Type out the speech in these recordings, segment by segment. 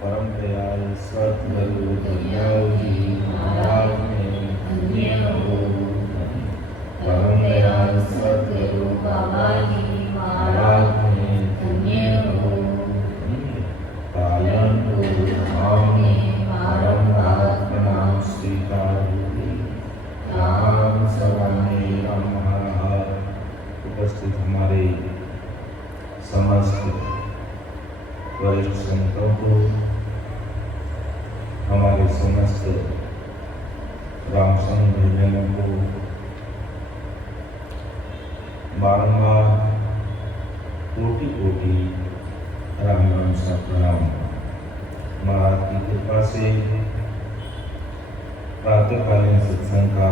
परम दयाल सतगुरु दयाल जी महाराज ने धन्य हो। परम दयाल सतगुरु बाबा जी महाराज ने धन्य हो। पालन को हमने बारंबार प्रणाम स्वीकार हुई। राम सवाने राम महाराज उपस्थित हमारे समस्त वरिष्ठ संतों को, हमारे समस्त राम संघ भजनों को बारंबार कोटि कोटि राम राम सा प्रणाम। महाराज की कृपा से प्रातःकालीन सत्संग का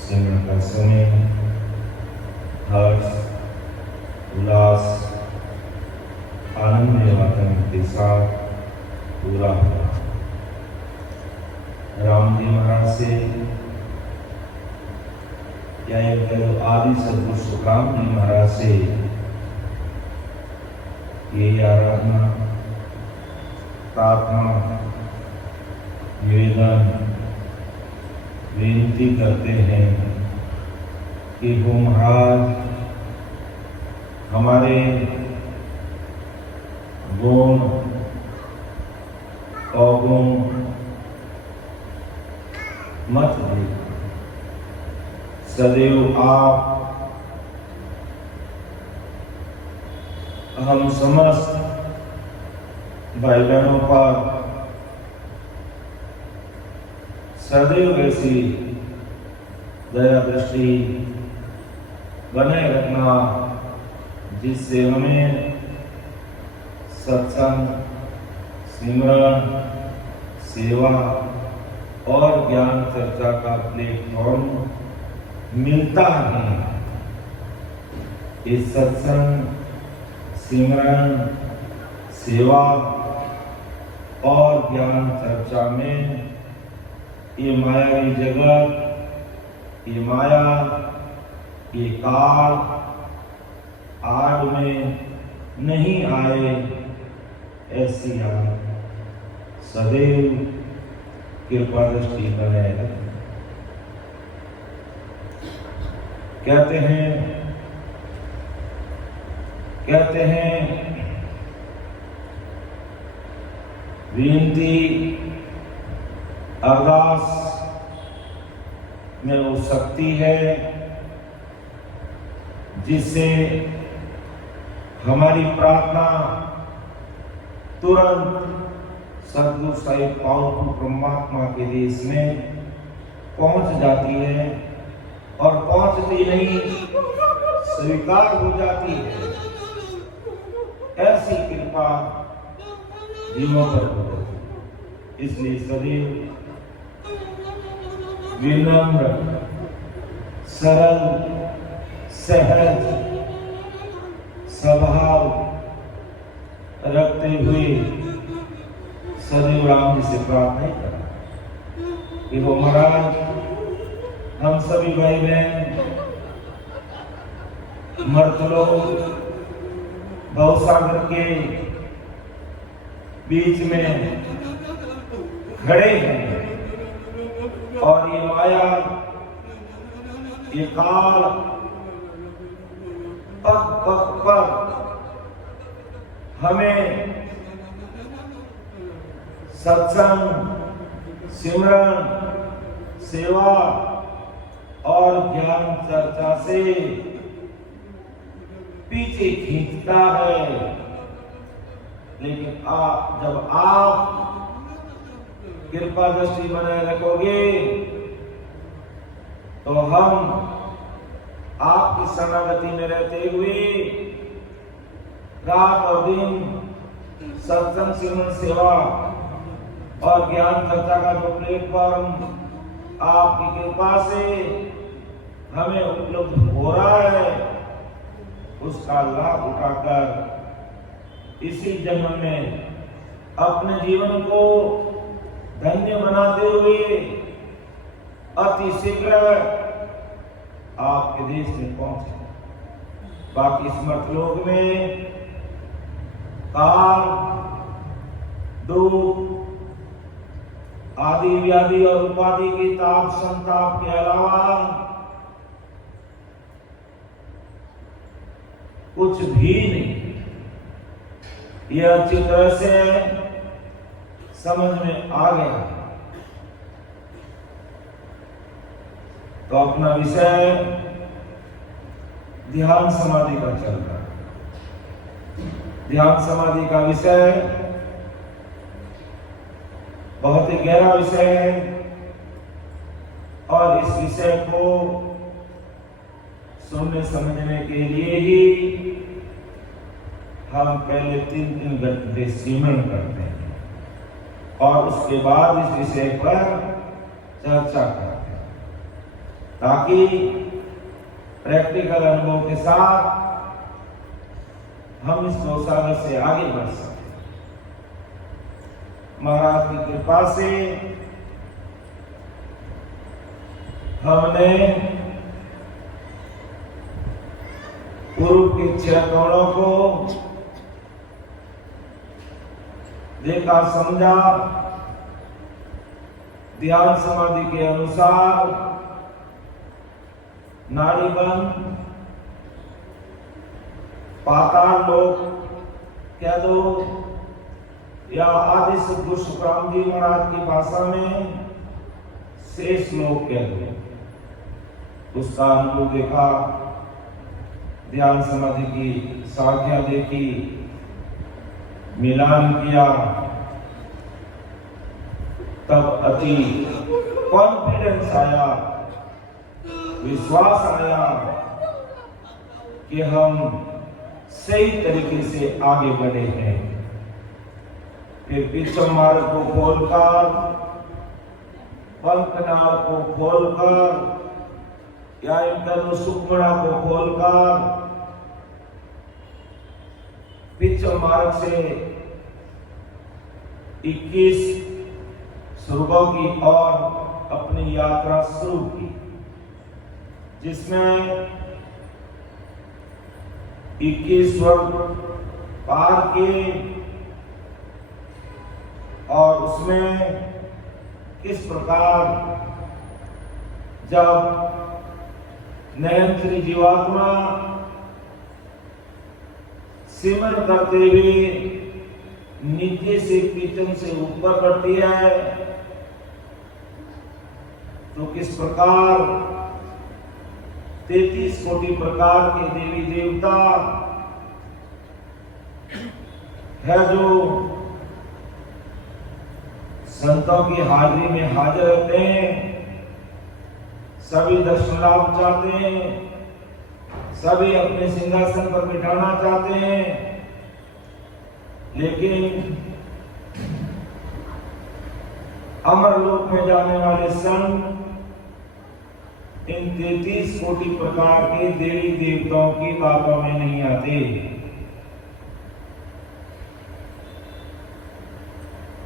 सिमरन का समय हर्ष उल्लास आनंद वातावरण के साथ पूरा हुआ। राम जी महाराज से या आदि सदगुरु सुखराम जी महाराज से ये आराधना प्रार्थना निवेदन विनती करते हैं कि वो महाराज हमारे गुण अवगुण मत दे। सदैव आप हम समस्त भाई बहनों पर सदैव ऐसी दया दृष्टि बनाए रखना, जिससे हमें सत्संग, सिमरन, सेवा और ज्ञान चर्चा का प्लेटफॉर्म मिलता है। इस सत्संग, सिमरन, सेवा और ज्ञान चर्चा में ये मायावी जगत, ये माया, ये काल आड़ में नहीं आए, ऐसी आप सदैव कृपा दृष्टि बनाए रखें। कहते हैं विनती अरदास में वो शक्ति है जिससे हमारी प्रार्थना तुरंत सद्गुरु साहिब पावरफुल परमात्मा के देश में पहुंच जाती है, और पहुंचती नहीं स्वीकार हो जाती है। ऐसी कृपा जीवों पर हो जाती है। इसलिए सदैव विनम्र, सरल, सहज स्वभाव रखते हुए सदैव राम जी से प्रार्थना करा कि वो महाराज हम सभी भाई बहन मर्तलोक भवसागर के बीच में खड़े हैं, और ये माया, ये काल पग पग पर हमें सत्संग, सिमरन, सेवा और ज्ञान चर्चा से पीछे खींचता है। लेकिन जब आप कृपा दृष्टि बनाए रखोगे तो हम आपकी शरणागति में रहते हुए रात और दिन सत्संग, सिमरन, सेवा और ज्ञान चर्चा का जो प्लेटफॉर्म आपकी कृपा से हमें उपलब्ध हो रहा है, उसका लाभ उठाकर इसी जन्म में अपने जीवन को धन्य बनाते हुए अति शीघ्र आपके देश में पहुंचे। बाकी स्मृत लोक में काल दुख आदि व्याधि और उपाधि की ताप संताप के अलावा कुछ भी नहीं। यह अच्छी तरह से समझ में आ गया। तो अपना विषय ध्यान समाधि का चल रहा है। ध्यान समाधि का विषय बहुत ही गहरा विषय है और इस विषय को सुनने समझने के लिए ही हम पहले 3 घंटे सिमरन करते हैं और उसके बाद इस विषय पर चर्चा करते हैं ताकि प्रैक्टिकल अनुभव के साथ हम इस गौशाला से आगे बढ़ सकें। महाराज की कृपा से हमने पूर्व के 6 कोणों को देखा समझा। ध्यान समाधि के अनुसार नाड़ीबंध, पाताल लोक कह दो या आदि सद्गुरु सुखराम जी महाराज की भाषा में शेष लोक कह दो, उसका अनुभव देखा। ध्यान समाधि की साख्या देखी, मिलान किया, तब अति कॉन्फिडेंस आया, विश्वास आया कि हम सही तरीके से आगे बढ़े हैं। फिर पिछम मार्ग को खोलकर, पंखनाल को खोलकर या इंद्र सुखमणा को खोलकर पिछम मार्ग से 21 स्वर्गों की ओर अपनी यात्रा शुरू की, जिसमें 21 स्वर्ग पार किए और उसमें किस प्रकार जब नयनश्री जीवात्मा सिमरन करते हुए नीचे से कीर्तन से ऊपर बढ़ती है, तो किस प्रकार 33 कोटि प्रकार के देवी देवता है जो संतों की हाजिरी में हाजिर रहते हैं, सभी दर्शन लाभ चाहते हैं, सभी अपने सिंहासन पर बिठाना चाहते हैं, लेकिन अमरलोक में जाने वाले संत इन 33 कोटि प्रकार के देवी देवताओं की बातों में नहीं आते।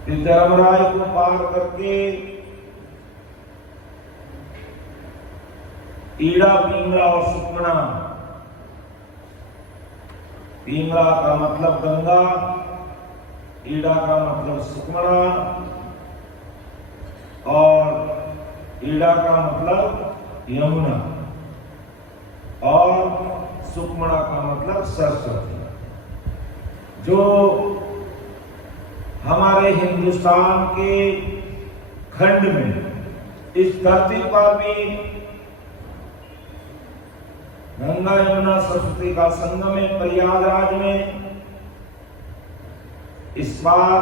धर्मराय को पार करके ईड़ा, पिंगला और सुखमणा, पिंगला का मतलब गंगा, ईड़ा का मतलब सुखमणा और ईड़ा का मतलब यमुना और सुखमणा का मतलब सरस्वती, जो हमारे हिंदुस्तान के खंड में इस धरती पर भी गंगा यमुना सरस्वती का संगम है। प्रयागराज में इस बार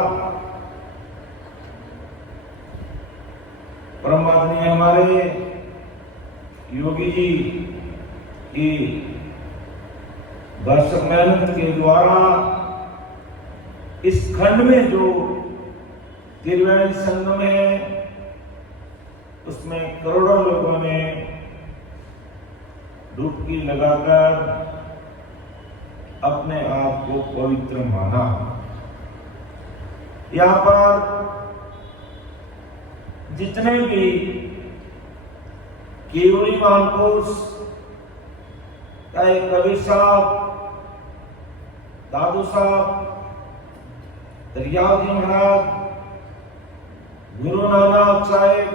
परमात्मा हमारे योगी जी की भरसक मेहनत के द्वारा इस खंड में जो त्रिवेणी संगम है उसमें करोड़ों लोगों ने डुबकी लगाकर अपने आप को पवित्र माना। यहाँ पर जितने भी केवली महापुरुष चाहे कबीर साहब, दादू साहब दरियाव जी महाराज, गुरु नानक साहेब,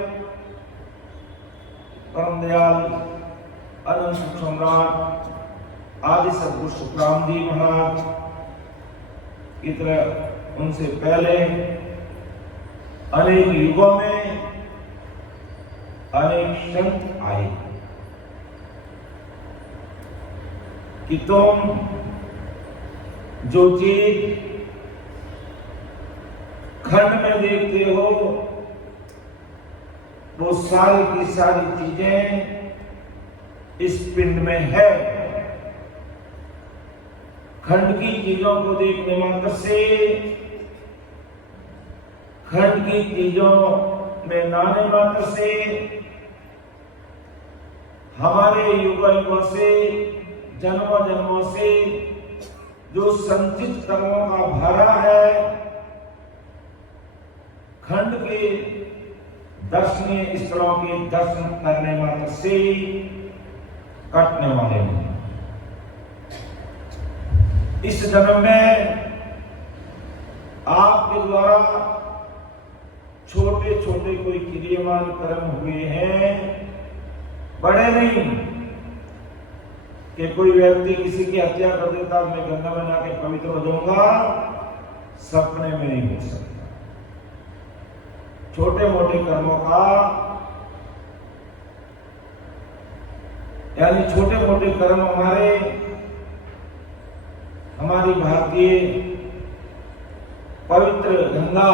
परम दयाल अनंत सुख सम्राट आदि सदगुरु सुखराम जी महाराज की तरह उनसे पहले अनेक युगों में अनेक संत आए कि तुम जो चीज खंड में देखते हो वो सारी की सारी चीजें इस पिंड में है। खंड की चीजों को देखने मात्र से, खंड की चीजों में नाने मात्र से हमारे युगों से, जन्मों जन्मों से जो संचित कर्मों का भरा है, खंड के दर्शनीय स्थलों के दर्शन करने मात्र से कटने वाले हैं। इस जन्म में आपके द्वारा छोटे छोटे कोई क्रियामान कर्म हुए हैं, बड़े नहीं कि कोई व्यक्ति किसी की हत्या कर देता, मैं गंगा में जाके पवित्र हो जाऊंगा, सपने में नहीं हो सकता। छोटे मोटे कर्मों का, यानी छोटे मोटे कर्म हमारी भारतीय पवित्र गंगा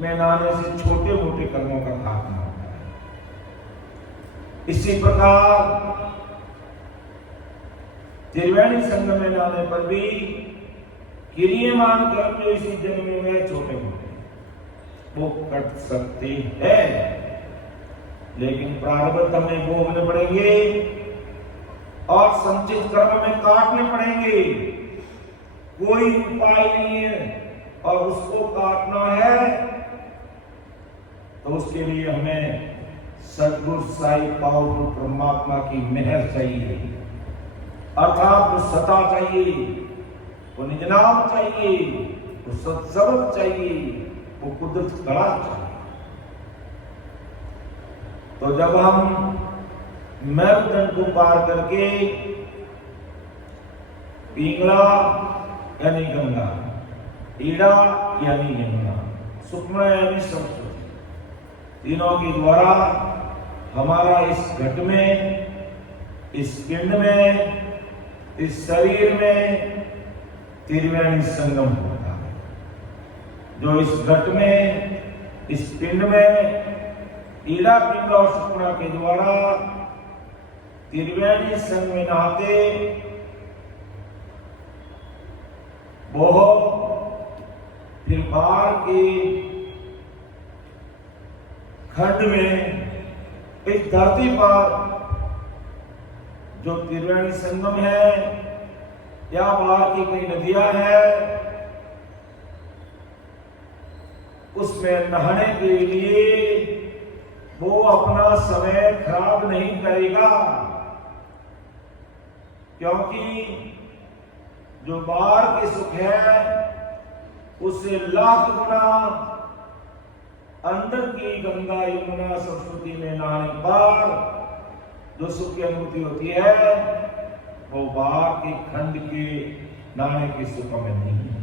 में नहाने से छोटे मोटे कर्मों का खात्मा होता है। इसी प्रकार त्रिवेणी संगम में नहाने पर भी क्रियमान कर्म जो इसी जन्म में छोटे मोटे वो कट सकते हैं, लेकिन प्रारब्ध हमें भोगने पड़ेंगे और संचित कर्म में काटने पड़ेंगे। कोई उपाय नहीं है और उसको काटना है तो उसके लिए हमें सद्गुरु साईं पावरफुल परमात्मा की मेहर चाहिए, अर्थात वो सता चाहिए, वो निजनाम चाहिए, वो सत्सबक चाहिए, वो कुदरत कड़ा चाहिए। तो जब हम मेरुदंड को पार करके पिंगला यानी गंगा, ईड़ा यानी यमुना, सुखमय यानी सरस्वती, तीनों के द्वारा हमारा इस घट में, इस पिंड में, इस शरीर में त्रिवेणी संगम होता है। जो इस घट में, इस पिंड में ईड़ा, पिंगला और सुखमय के द्वारा त्रिवेणी संगम में नहाते वो फिर बाहर के खंड में, इस धरती पर जो त्रिवेणी संगम है या बाहर की कई नदियां हैं, उसमें नहाने के लिए वो अपना समय खराब नहीं करेगा, क्योंकि जो बाहर के सुख है उससे लाख गुना अंदर की गंगा, यमुना, सरस्वती में नहाने पर जो सुख की अनुभूति होती है वो बाहर के खंड के नहाने के सुखों में नहीं है।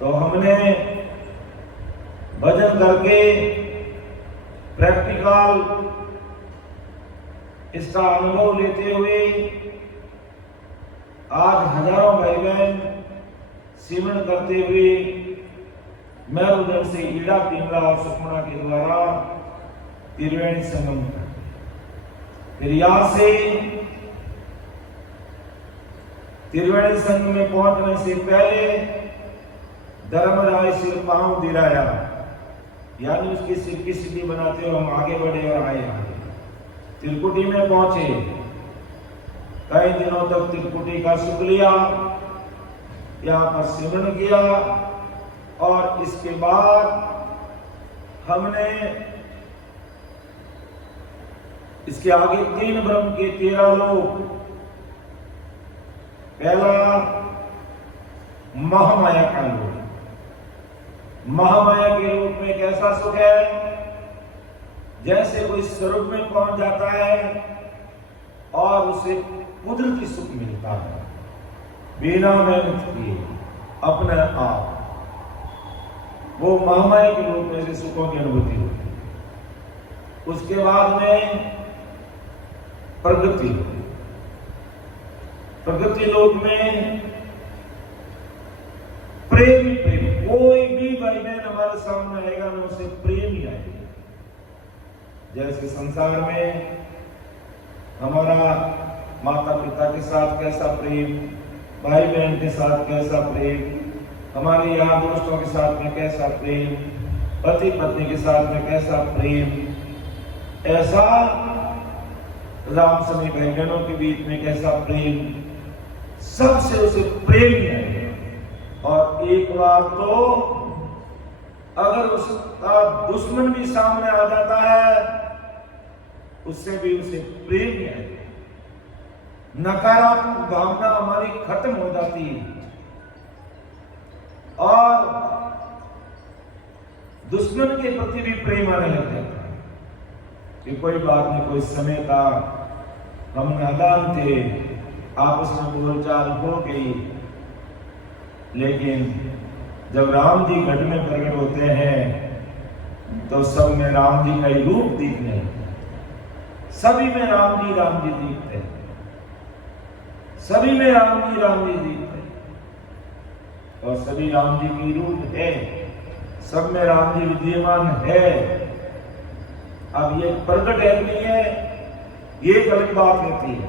तो हमने भजन करके प्रैक्टिकल इसका अनुभव लेते हुए आज हजारों भाई बहन सिमरन करते हुए मेरुदंड से ईड़ा, पिंगला और सुखमय के द्वारा त्रिवेणी संगम करते। फिर यहां से त्रिवेणी संगम में पहुंचने से पहले धर्मराय सिर पांव दिलाया, यानी उसकी सिर की सीधी बनाते हुए हम आगे बढ़े और आए आगे त्रिकुटी में पहुंचे। कई दिनों तक त्रिकुटी का सुख लिया, यहाँ पर सिमरन किया और इसके बाद हमने इसके आगे 3 ब्रह्म के 13 लोक, पहला महामाया का रूप। महामाया के रूप में कैसा सुख है? जैसे कोई स्वरूप में पहुंच जाता है और उसे कुदरती सुख मिलता है बिना मेहनत किए अपने आप, वो महामाया के रूप में से सुखों की अनुभूति होती है। उसके बाद में प्रगति लोक में प्रेम कोई भी भाई बहन हमारे सामने आएगा ना, उसे प्रेम ही आएगा। जैसे संसार में हमारा माता पिता के साथ कैसा प्रेम, भाई बहन के साथ कैसा प्रेम, हमारे यार दोस्तों के साथ में कैसा प्रेम, पति पत्नी के साथ में कैसा प्रेम, ऐसा राम समी भाई बहनों के बीच में कैसा प्रेम, सबसे उसे प्रेम ही है। और एक बार तो अगर उसका दुश्मन भी सामने आ जाता है, उससे भी उसे प्रेम ही है। नकारात्मक भावना हमारी खत्म हो जाती है और दुश्मन के प्रति भी प्रेम आने लग जाता है कि कोई बात नहीं, कोई समय था, हम नादान थे, आपस में बोलचाल हो गई, लेकिन जब राम जी घट में प्रकट होते हैं तो सब में राम जी का ही रूप दिखने लगता है। सभी में राम जी दिखते हैं, सभी में राम जी दिखते हैं और सभी राम जी की रूप है, सब में राम जी विद्यमान है। अब ये प्रकट है नहीं है, ये गलत बात होती है।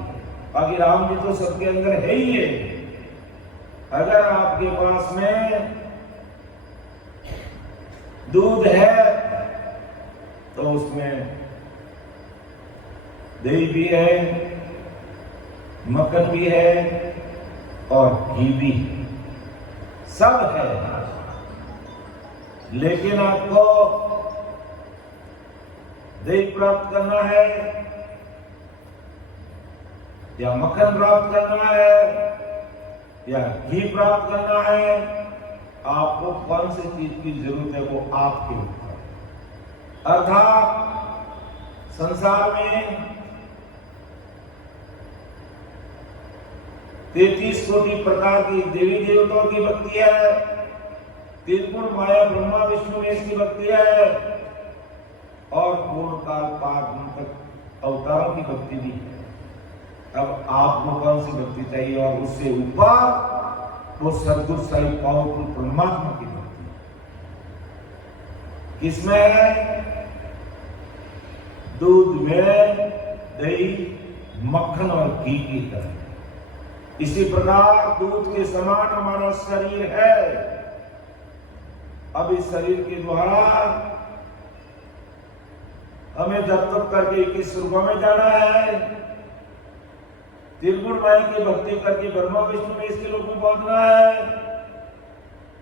बाकी राम जी तो सबके अंदर है ही है। अगर आपके पास में दूध है तो उसमें दही भी है, मक्खन भी है और घी भी, सब है। लेकिन आपको दही प्राप्त करना है या मक्खन प्राप्त करना है या घी प्राप्त करना है, आपको कौन सी चीज की जरूरत है वो आपके ऊपर। अर्थात संसार में 33 कोटि प्रकार की देवी देवताओं की भक्ति है, त्रिपुर माया ब्रह्मा विष्णु महेश की भक्ति है और पूर्ण काल पार तक अवतारों की भक्ति भी है। अब आपको कौन सी भक्ति चाहिए? और उससे ऊपर वो सदगुरु साई पावरफुल परमात्मा की भक्ति किसमें है? दूध में दही मक्खन और घी की तरह। इसी प्रकार दूध के समान हमारा शरीर है। अब इस शरीर के द्वारा हमें जब तक करके 21 रूपों में जाना है, त्रिगुण माया की भक्ति करके ब्रह्मा विष्णु महेश के लोक में पहुंचना है,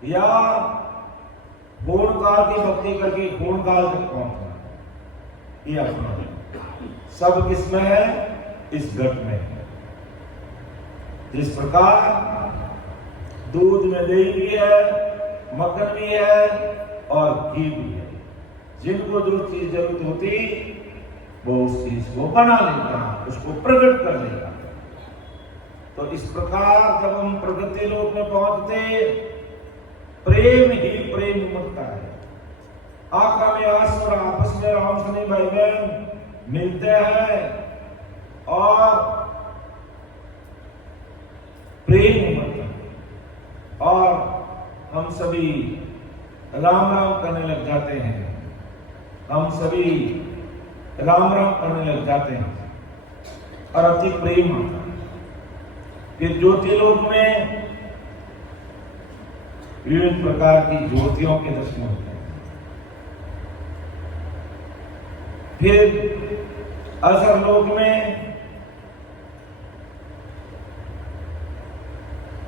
या पूर्ण काल की भक्ति करके पूर्ण काल तक पहुंचना है। ये अपना सब किसमें है? इस घट में है। जिस प्रकार दूध में दही भी है, मक्खन भी है और घी भी है। जिनको जो चीज जरूरत होती वो उस चीज को बना लेगा, उसको प्रकट कर लेगा। तो इस प्रकार जब हम प्रगति लोक में पहुंचते, प्रेम ही प्रेम उमड़ता है। आका में आस और आपस में राम सनी भाई बहन मिलते हैं और प्रेम उमड़ता है और हम सभी राम राम करने लग जाते हैं। हम सभी राम राम करने लग जाते हैं और अति प्रेम आता है। फिर ज्योति लोक में विभिन्न प्रकार की ज्योतियों के दर्शन होते हैं। फिर असर लोक में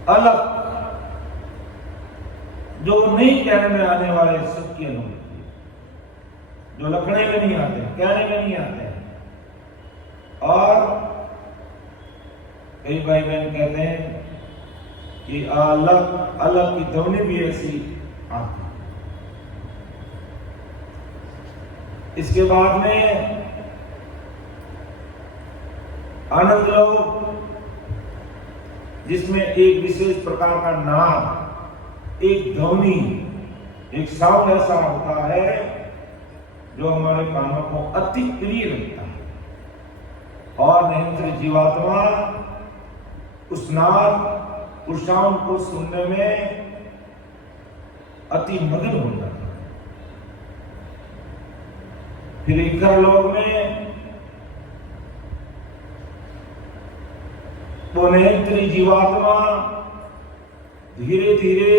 अलग जो नहीं कहने में आने वाले सुख की अनुभूति, जो लखने में नहीं आते, कहने में नहीं आते। और कई भाई बहन कहते हैं कि अलग अलग की ध्वनि भी ऐसी आती। इसके बाद में आनंद लोक, जिसमें एक विशेष प्रकार का नाद, एक ध्वनि, एक साउंड ऐसा होता है जो हमारे कानों को अति प्रिय लगता है, और नियंत्रित जीवात्मा उस नाद, उस साउंड को सुनने में अति मगन हो जाता है। फिर इतर लोग में वो नियंत्री जीवात्मा धीरे धीरे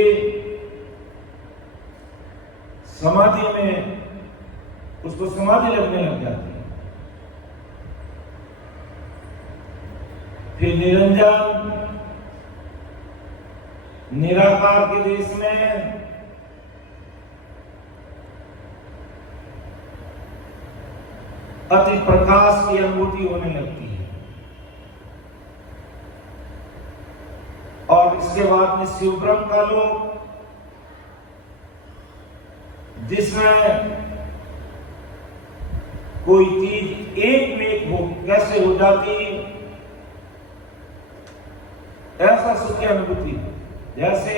समाधि में उसको समाधि लगने लग जाती है। फिर निरंजन निराकार के देश में अति प्रकाश की अनुभूति होने लगती है। और इसके बाद में शिव ब्रह्म का लोक, जिसमें कोई चीज एक में एक हो कैसे हो जाती, ऐसा सुख की अनुभूति। जैसे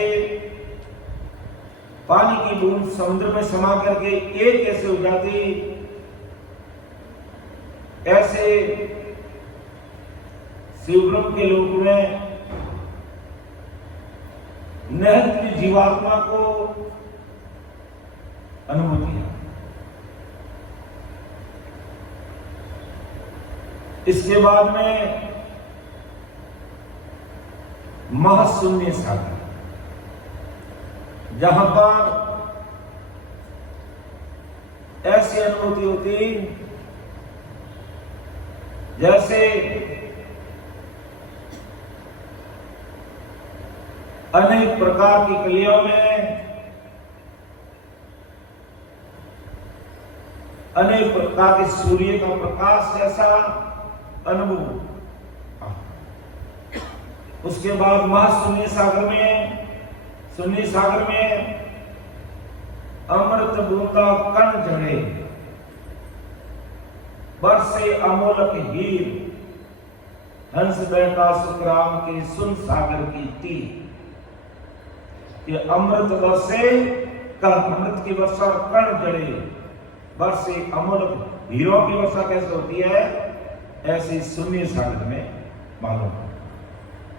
पानी की बूंद समुद्र में समा करके एक कैसे हो जाती, ऐसे शिव ब्रह्म के लोक में निहित जीवात्मा को अनुभूति है। इसके बाद में महाशून्य सागर, जहां पर ऐसी अनुभूति होती जैसे अनेक प्रकार की कलियों में अनेक प्रकार के सूर्य का प्रकाश जैसा अनुभव। उसके बाद महाशून्य सागर में, शून्य सागर में अमृत बूंदा कण झड़े, बरसे अमोलक हीर, हंस बैठा सुखराम के सुन सागर की तीर। ये अमृत बरसे, अमृत की वर्षा कण जड़े, बरसे अमोलक हीरों की वर्षा कैसे होती है, ऐसे शून्य सागर में मालूम।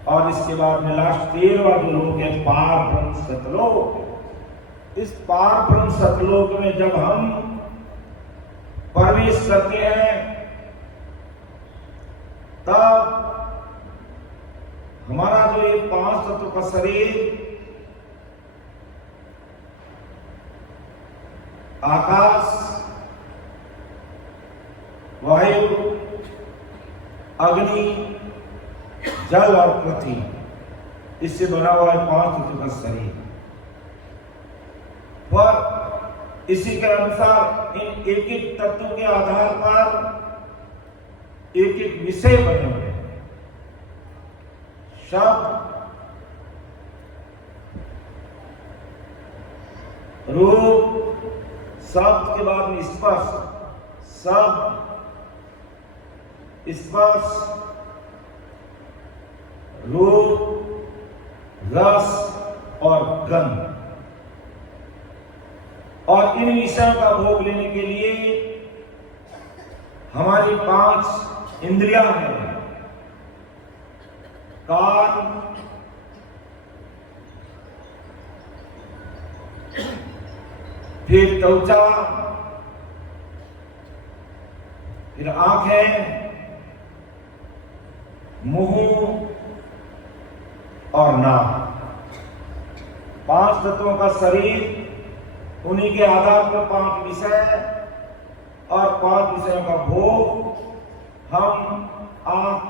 और इसके बाद में लास्ट 13वां जो लोक है पार ब्रह्म सतलोक। इस पार ब्रह्म सतलोक में जब हम प्रवेश करते हैं, तब हमारा जो ये 5 तत्व का शरीर, आकाश, वायु, अग्नि, जल और पृथ्वी, इससे बना हुआ है 5 तत्व का शरीर। पर इसी के अनुसार इन एक एक तत्व के आधार पर एक एक विषय बने हुए हैं। शब्द, रूप, शब्द के बाद में स्पर्श, शब्द, स्पर्श, रूप, रस और गंध। और इन विषयों का भोग लेने के लिए हमारी 5 इंद्रियां हैं। कान, फिर त्वचा, फिर आंखें, मुंह और नाक। 5 तत्वों का शरीर, उन्हीं के आधार पर 5 विषय और 5 विषयों का भोग हम आंख,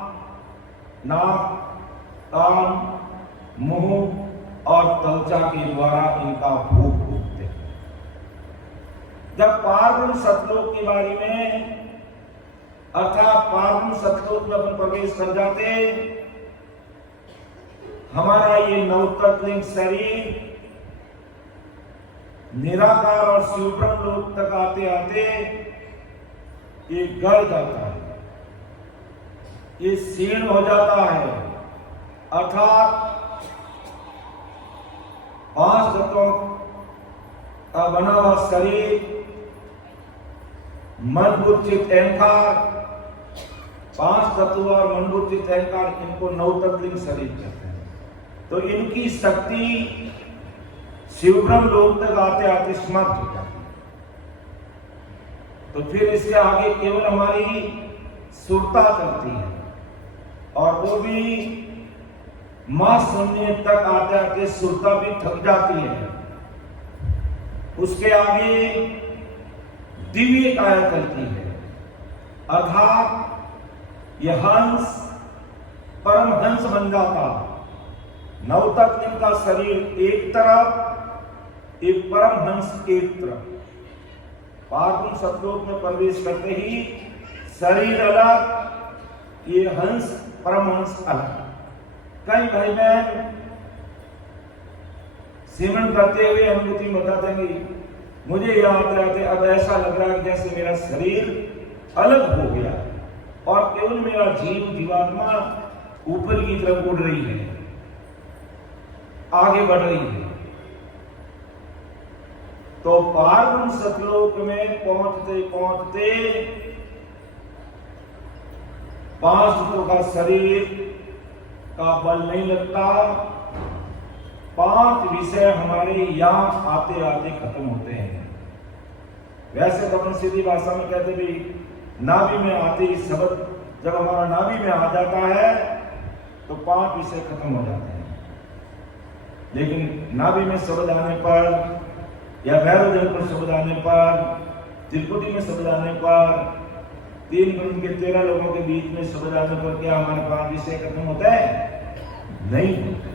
नाक, कान, मुंह और त्वचा के द्वारा इनका भोग भोगते हैं। जब पारब्रह्म सतलोक के बारे में अर्थात पारब्रह्म सतलोक में अपन प्रवेश कर जाते, हमारा ये नवतत्लिंग शरीर निराकार और शिवब्रह्म लोक तक आते आते ये गड़ जाता है, ये क्षीण हो जाता है। अर्थात 5 तत्वों का बना हुआ शरीर, मन बुद्धि चित्त अहंकार, 5 तत्व और मन बुद्धि चित्त अहंकार, इनको नवतत्लिंग शरीर कहते हैं। तो इनकी शक्ति शिवब्रह्म लोक तक आते आते समाप्त हो जाती है। तो फिर इसके आगे केवल हमारी सुरता चलती है, और वो भी मां शून्य तक आते आते सुरता भी थक जाती है। उसके आगे दिव्य काया चलती है, अर्थात यह हंस परम हंस बन जाता। नवतत्व का शरीर एक तरफ, एक परम हंस एक तरफ। पार्थिव सतलोक में प्रवेश करते ही शरीर अलग, ये हंस परमहंस अलग। कई भाई बहन सिमरन करते हुए अनुभूति बता देंगे, मुझे याद रहते अब ऐसा लग रहा है जैसे मेरा शरीर अलग हो गया और केवल मेरा जीवात्मा ऊपर की तरफ उड़ रही है, आगे बढ़ रही है। तो पार्वण सतलोक में पहुंचते पहुंचते 5 तत्वों का शरीर का बल नहीं लगता, 5 विषय हमारे यहां आते आते खत्म होते हैं। वैसे तो अपन सीधी भाषा में कहते भी नाभि में आते ही शब्द जब हमारा नाभि में आ जाता है तो 5 विषय खत्म हो जाते हैं। लेकिन नाभि में शब्द आने पर या भैरव जल पर शब्द आने पर, त्रिपुटी में शब्द आने पर, 3 गुण के 13 लोगों के बीच में शब्द आने पर क्या हमारे 5 विषय खत्म होता है? नहीं होते।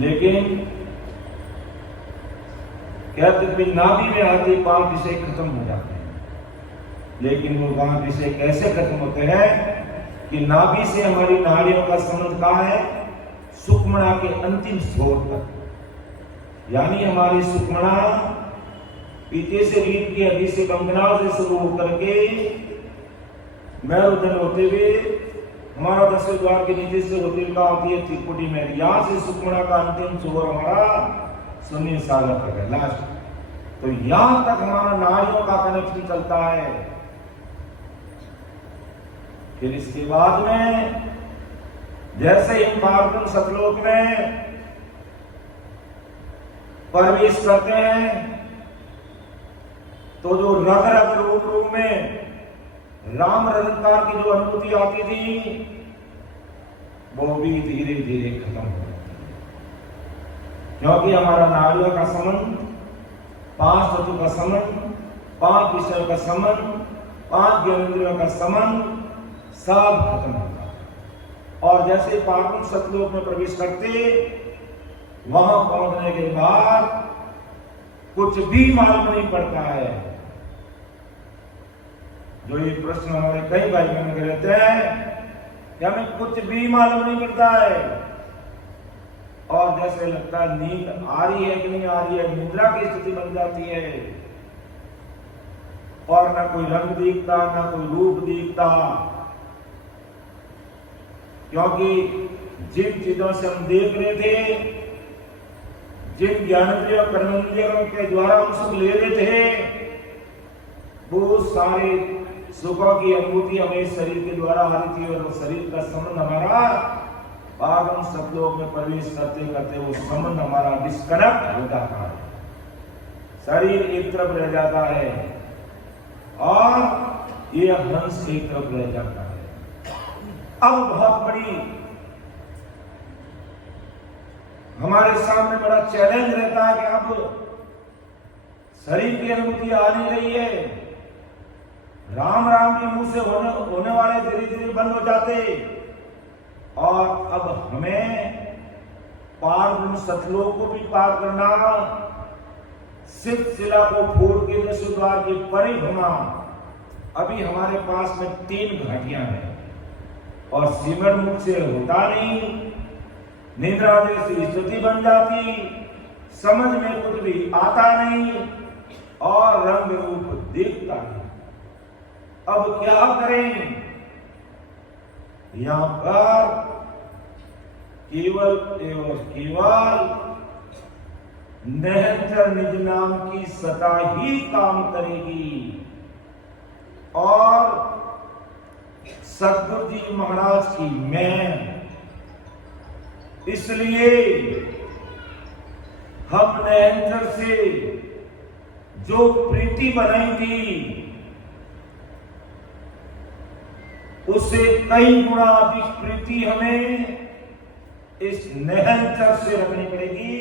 लेकिन कहते नाभि में आते 5 विषय खत्म हो जाते हैं। लेकिन वो 5 विषय कैसे खत्म होते हैं कि नाभि से हमारी नाड़ियों का संबंध कहाँ है? सुषुम्ना के अंतिम छोर तक। यानी हमारी सुषुम्ना पीछे से रीढ़ की हड्डी से कंगनाल से शुरू होकर के मेरुदंड होते हुए हमारा 10वें द्वार के नीचे से होते हुए आती है त्रिपुटी में। यहाँ से सुषुम्ना का अंतिम छोर हमारा शून्य सागर तक है, लास्ट। तो यहां तक हमारा नाड़ियों का कनेक्शन चलता है। फिर इसके बाद में जैसे इन पार्वण सतलोक में प्रवेश करते हैं तो जो रग रग रूप रूप में राम रंगकार की जो अनुभूति आती थी वो भी धीरे धीरे खत्म हो जाती है। क्योंकि हमारा नाड़ियों का संबंध, 5 तत्वों का संबंध, 5 विषयों का संबंध, 5 ज्ञानेंद्रियों का संबंध सब खत्म होता है। और जैसे पार्वण सतलोक में प्रवेश करते वहां पहुंचने के बाद कुछ भी मालूम नहीं पड़ता है। जो ये प्रश्न हमारे कई भाई बहन के रहते हैं कि हमें कुछ भी मालूम नहीं पड़ता है, और जैसे लगता है नींद आ रही है कि नहीं आ रही है, निद्रा की स्थिति बन जाती है, और ना कोई रंग दिखता ना कोई रूप दिखता। क्योंकि जिन चीजों से हम देख रहे थे, जिन ज्ञानेंद्रियों कर्मेंद्रियों के द्वारा हम सुख ले रहे थे, वो सारे सुखों की अनुभूति हमें शरीर के द्वारा आ रही थी। और वो शरीर का संबंध हमारा पावन सतलोक में प्रवेश करते करते वो संबंध हमारा डिस्कनेक्ट हो जाता है, शरीर एक तरफ रह जाता है और ये हंस एक तरफ रह जाता है। अब बहुत बड़ी हमारे सामने बड़ा चैलेंज रहता है कि अब शरीर की अनुभूति आ नहीं रही है, राम राम भी मुंह से होने वाले धीरे धीरे बंद हो जाते, और अब हमें पार्वण सतलोक को भी पार करना, सिद्ध शिला को फोड़ के 10वें द्वार के परे होना। अभी हमारे पास में 3 घाटियां हैं और सिमरन मुख से होता नहीं, निद्रा जैसी स्थिति बन जाती, समझ में कुछ भी आता नहीं और रंग रूप दिखता नहीं। अब क्या करें? यहां पर केवल एवं केवल निरंतर निज नाम की सत्ता ही काम करेगी और सतगुरु जी महाराज की मैं, इसलिए हम निरंतर से जो प्रीति बनाई थी उससे कई गुना अधिक प्रीति हमें इस निरंतर से रखनी पड़ेगी।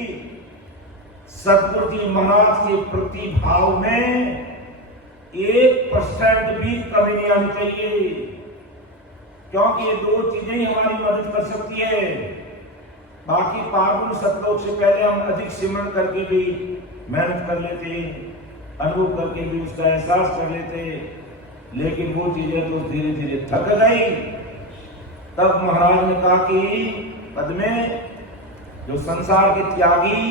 सतगुरु जी महाराज के प्रति भाव में 1% भी कमी नहीं आनी चाहिए, क्योंकि ये दो चीजें ही हमारी मदद कर सकती है। बाकी पावन सतलोक से पहले हम अधिक सिमरण करके भी मेहनत कर लेते, अनुभव करके भी उसका एहसास कर लेते, लेकिन वो चीजें तो धीरे धीरे थक गई। तब महाराज ने कहा कि पद में जो संसार के त्यागी,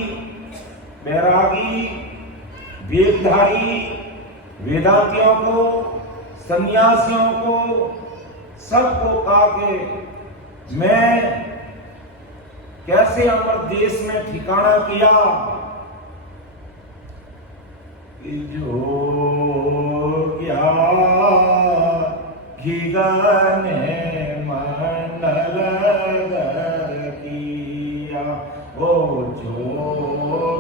बैरागी, वेदधारी, वेदांतियों को, सन्यासियों को, सबको कहा कि मैं कैसे अमर देश में ठिकाना किया। जो क्या घिगने मंडल दर किया, वो जो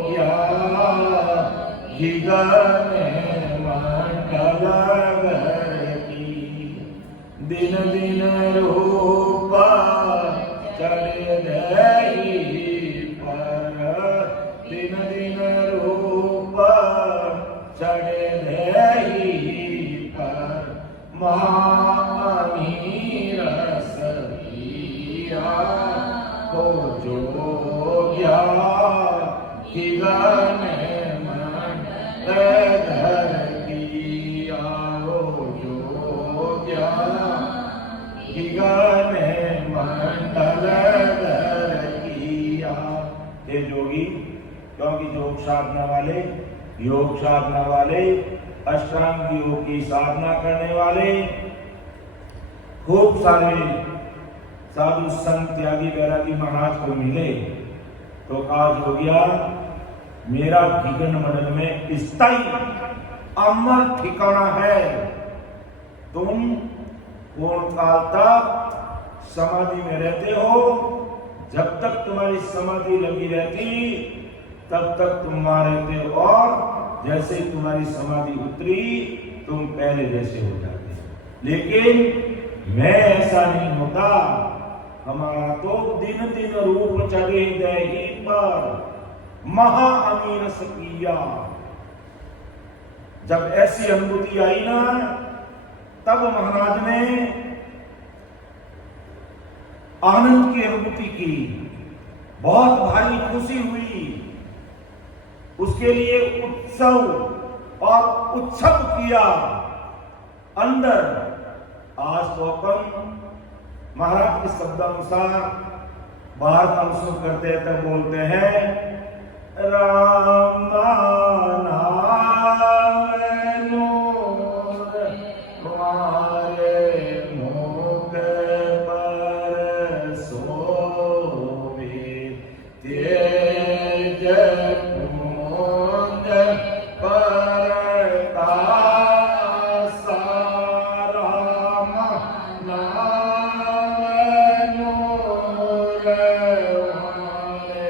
क्या घिगने मंडल दर की, दिन दिन रूपा चले दही पर, दिन दिन रूपा चढ़े दही पर, मानी रस पिया, को जो गया खिगने मंडल किया, वो जो गया खिगने मंडल किया। हे जोगी, क्योंकि योग साधना वाले अष्टांग योग की साधना करने वाले खूब सारे साधु संत त्यागी बैरागी महाराज को मिले तो आज हो गया मेरा घिगन मंडल में स्थायी अमर ठिकाना है। तुम पूर्ण काल तक समाधि में रहते हो, जब तक तुम्हारी समाधि लगी रहती तब तक तुम वहां रहते हो, और जैसे ही तुम्हारी समाधि उतरी तुम पहले जैसे हो जाते हो। लेकिन मैं ऐसा नहीं होता, हमारा तो दिन दिन रूप चढ़े दही पर, महा अमीर सकिया। जब ऐसी अनुभूति आई ना, तब महाराज ने आनंद की अनुभूति की, बहुत भारी खुशी हुई, उसके लिए उत्सव और उत्सव किया अंदर। आज तो अपन महाराज के शब्दानुसार बाहर का उत्सव करते हैं, तब बोलते हैं राम नाम नूर तुम्हारे मुख पर सोवे, तेज मुंद पर तासा, राम नाम नूर हमारे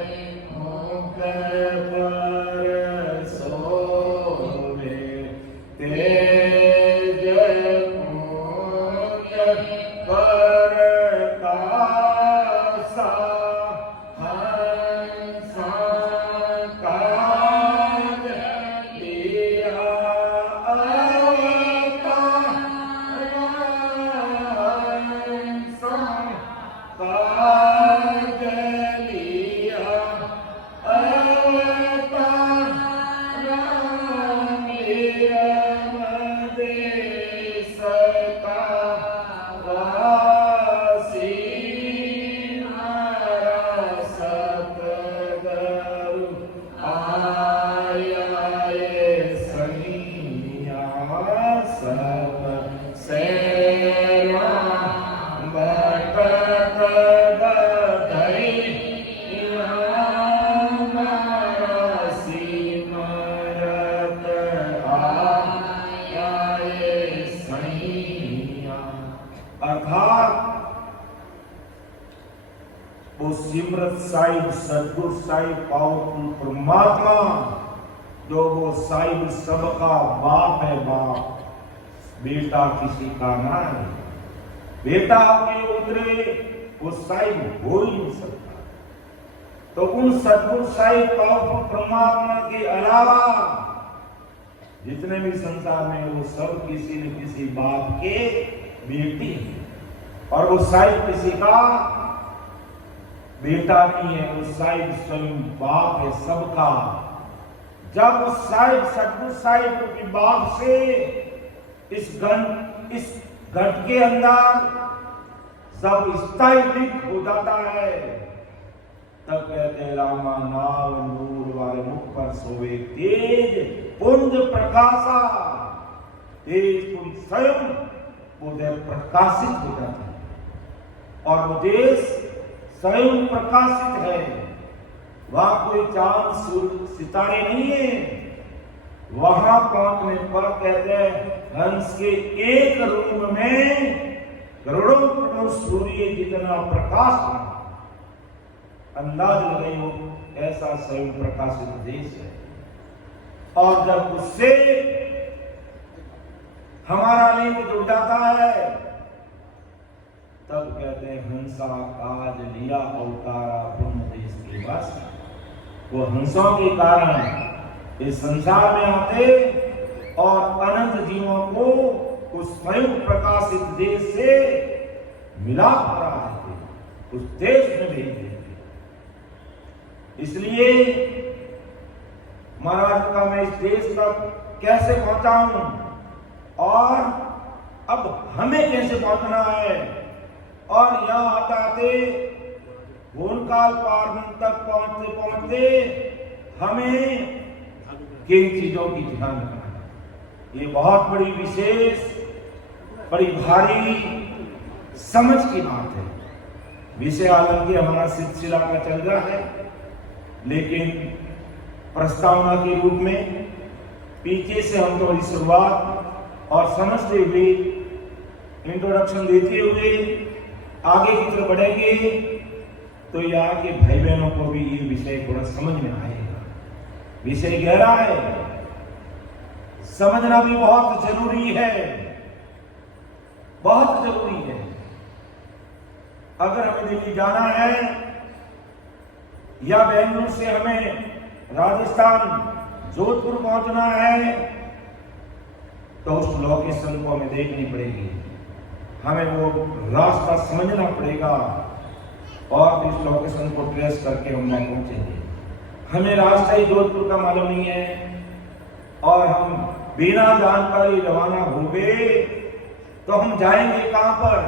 साहिब सदगुरु साहिब पावरफुल परमात्मा, जो वो साहिब सबका बाप है, बाप, बेटा किसी का ना है। बेटा के उतरे वो साहिब हो ही नहीं सकता। तो उन सदगुरु साहिब पावरफुल परमात्मा के अलावा जितने भी संसार में, वो सब किसी न किसी बाप के बेटे हैं। और वो साहिब किसी का बेटा नहीं है, वो साहिब स्वयं बाप है सबका। जब वो साहिब सदगुरु साहिब के बाप से इस घट के अंदर सब स्थायी लिंक हो जाता है, तब कहते रामा नाव नूर वाले मुख पर सोवे तेज पुंज प्रकाशा। तेज पुंज स्वयं उदय प्रकाशित हो जाता है, और वो देश स्वयं प्रकाशित है। वहां कोई चांद सूर्य सितारे नहीं है। वहां पहुंचने पर कहते हैं हंस के एक रूम में करोड़ों करोड़ सूर्य जितना प्रकाश है। अंदाज लगाइए ऐसा स्वयं प्रकाशित देश है। और जब उससे हमारा लिंग जुड़ जाता है, तब कहते हैं हंसा आज लिया अवतारा ब्रह्म देश के वासी। वो हंसों के कारण इस संसार में आते और अनंत जीवों को उस स्वयं प्रकाशित देश से मिलाप करा देते, उस देश में भेज देते। इसलिए महाराज का मैं इस देश तक कैसे पहुंचा हूं और अब हमें कैसे पहुंचना है, और यहां आते भूलकाल पार तक पहुंचते पहुंचते हमें किन चीजों की ध्यान रखना है। ये बहुत बड़ी विशेष, बड़ी भारी समझ की बात है। विषय हालांकि हमारा सिलसिला का चल रहा है, लेकिन प्रस्तावना के रूप में पीछे से हम थोड़ी शुरुआत और समझते हुए, इंट्रोडक्शन देते हुए आगे की तरफ बढ़ेंगे, तो यहाँ के भाई बहनों को भी ये विषय थोड़ा समझ में आएगा। विषय गहरा है, समझना भी बहुत जरूरी है, बहुत जरूरी है। अगर हमें दिल्ली जाना है या बेंगलुरु से हमें राजस्थान जोधपुर पहुंचना है, तो उस लोकेशन को हमें देखनी पड़ेगी, हमें वो रास्ता समझना पड़ेगा और इस लोकेशन को ट्रेस करके हम वहां पहुंचेंगे। हमें रास्ता ही जोधपुर का मालूम नहीं है और हम बिना जानकारी रवाना हो गए, तो हम जाएंगे कहां पर,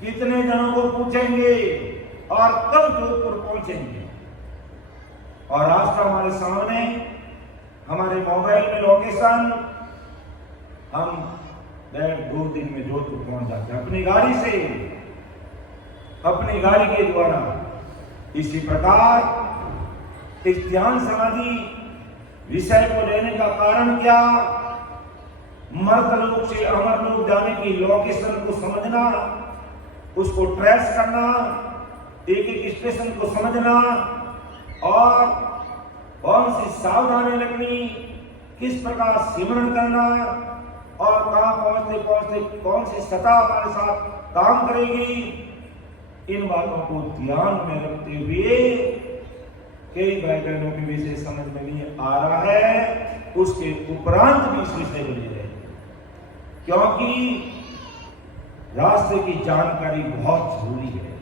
कितने जनों को पूछेंगे और कब जोधपुर पहुंचेंगे। और रास्ता हमारे सामने, हमारे मोबाइल में लोकेशन, हम 2 दिन में जोधपुर पहुंच जाते हैं अपनी गाड़ी से, अपनी गाड़ी के द्वारा। इसी प्रकार इस ध्यान समाधि विषय को लेने का कारण क्या, मर्तलोक से अमरलोक जाने की लोकेशन को समझना, उसको ट्रेस करना, एक एक स्टेशन को समझना और कौन सी सावधानी रखनी, किस प्रकार सिमरन करना और कहां पहुंचते पहुंचते कौन सी सत्ता हमारे साथ काम करेगी, इन बातों को ध्यान में रखते हुए कई भाई बहनों की विषय समझ में नहीं आ रहा है, उसके उपरांत भी इस विषय को ले रहे, क्योंकि रास्ते की जानकारी बहुत जरूरी है।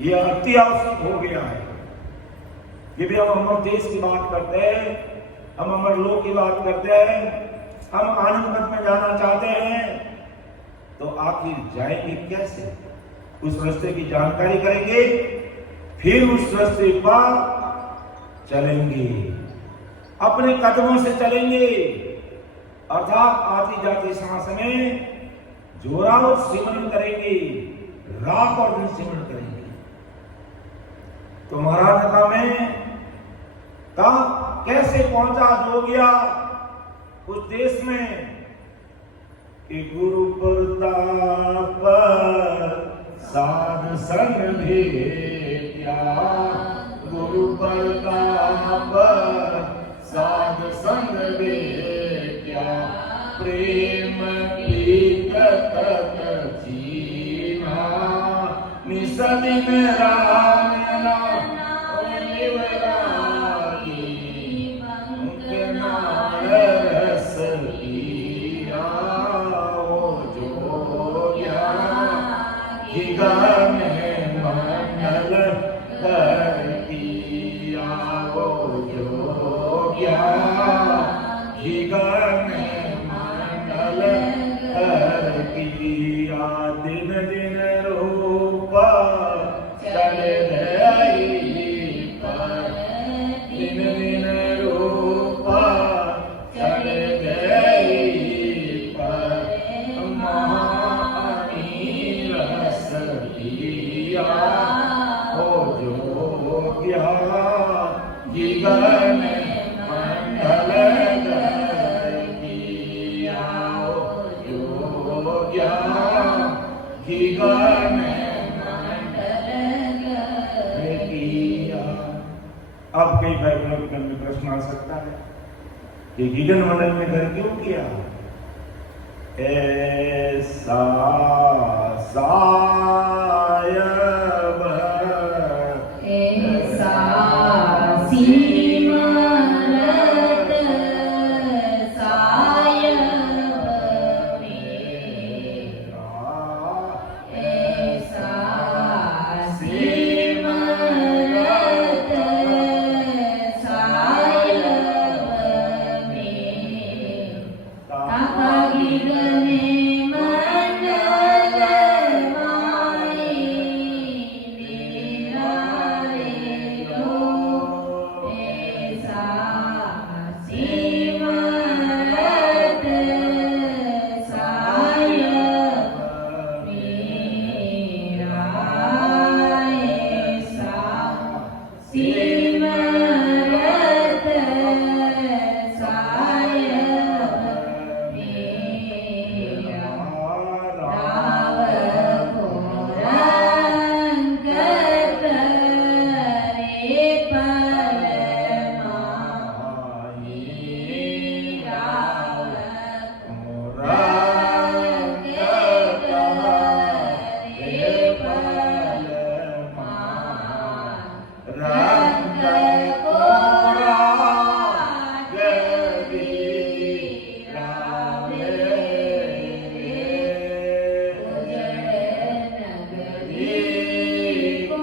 यह अति आवश्यक हो गया है। ये भी हम अमर देश की बात करते हैं, हम अमर लोक की बात करते हैं, हम आनंद मत में जाना चाहते हैं, तो आखिर जाएंगे कैसे? उस रास्ते की जानकारी करेंगे, फिर उस रास्ते पर चलेंगे, अपने कदमों से चलेंगे, अर्थात आती जाती सांस में जोरावर सिमरन करेंगे, रात और दिन सिमरन करेंगे। तो महाराज का मैं कब कैसे पहुंचा जोगिया उस देश में कि गुरु प्रताप साध संग भेटे, क्या, गुरु प्रताप साध संग दे क्या, प्रेम प्रीत तत जीना, निस दिन राम नाम निवरागी, उनके नाम रस पिया, वो जो ज्ञान मंडल कर दिया, वो जो ज्ञान मंडल कर दिया, दिन दिन रूप चले रही पर, दिन दिन रूप चले गई पर, महानी रस पिया, हो जो ज्ञान मंडल कर दिया, हो जो ज्ञान मंडल कर दिया। अब कई भाई बहनों के मन में प्रश्न आ सकता है कि गीगन मंडल में घर क्यों किया? ऐसा सायब ऐसा सिमरत सायब मेरा, ऐसा सिमरत सायब मेरा, ताका गिरने मंडल माई मेरा रे लो, ऐसा सिमरत सायब मेरा, ऐसा सिमरत सायब मेरा, राव को रंग करे परमाई, राव को रंग करे परमाई, रंग को राग दीरा नगरी को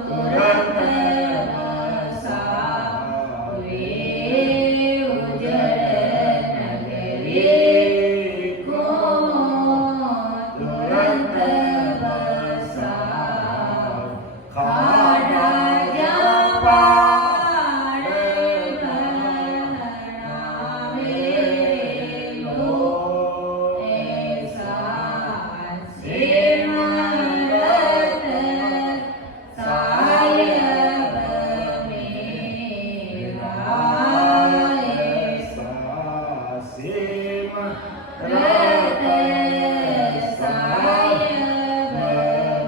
तुरंत बसावे, उजड़ नगरी को तुरंत बसावे, खाड़ा जा पाड़ बनावे लो, ऐसा सिमरत सायब मेरा, ऐसा सिमरत सायब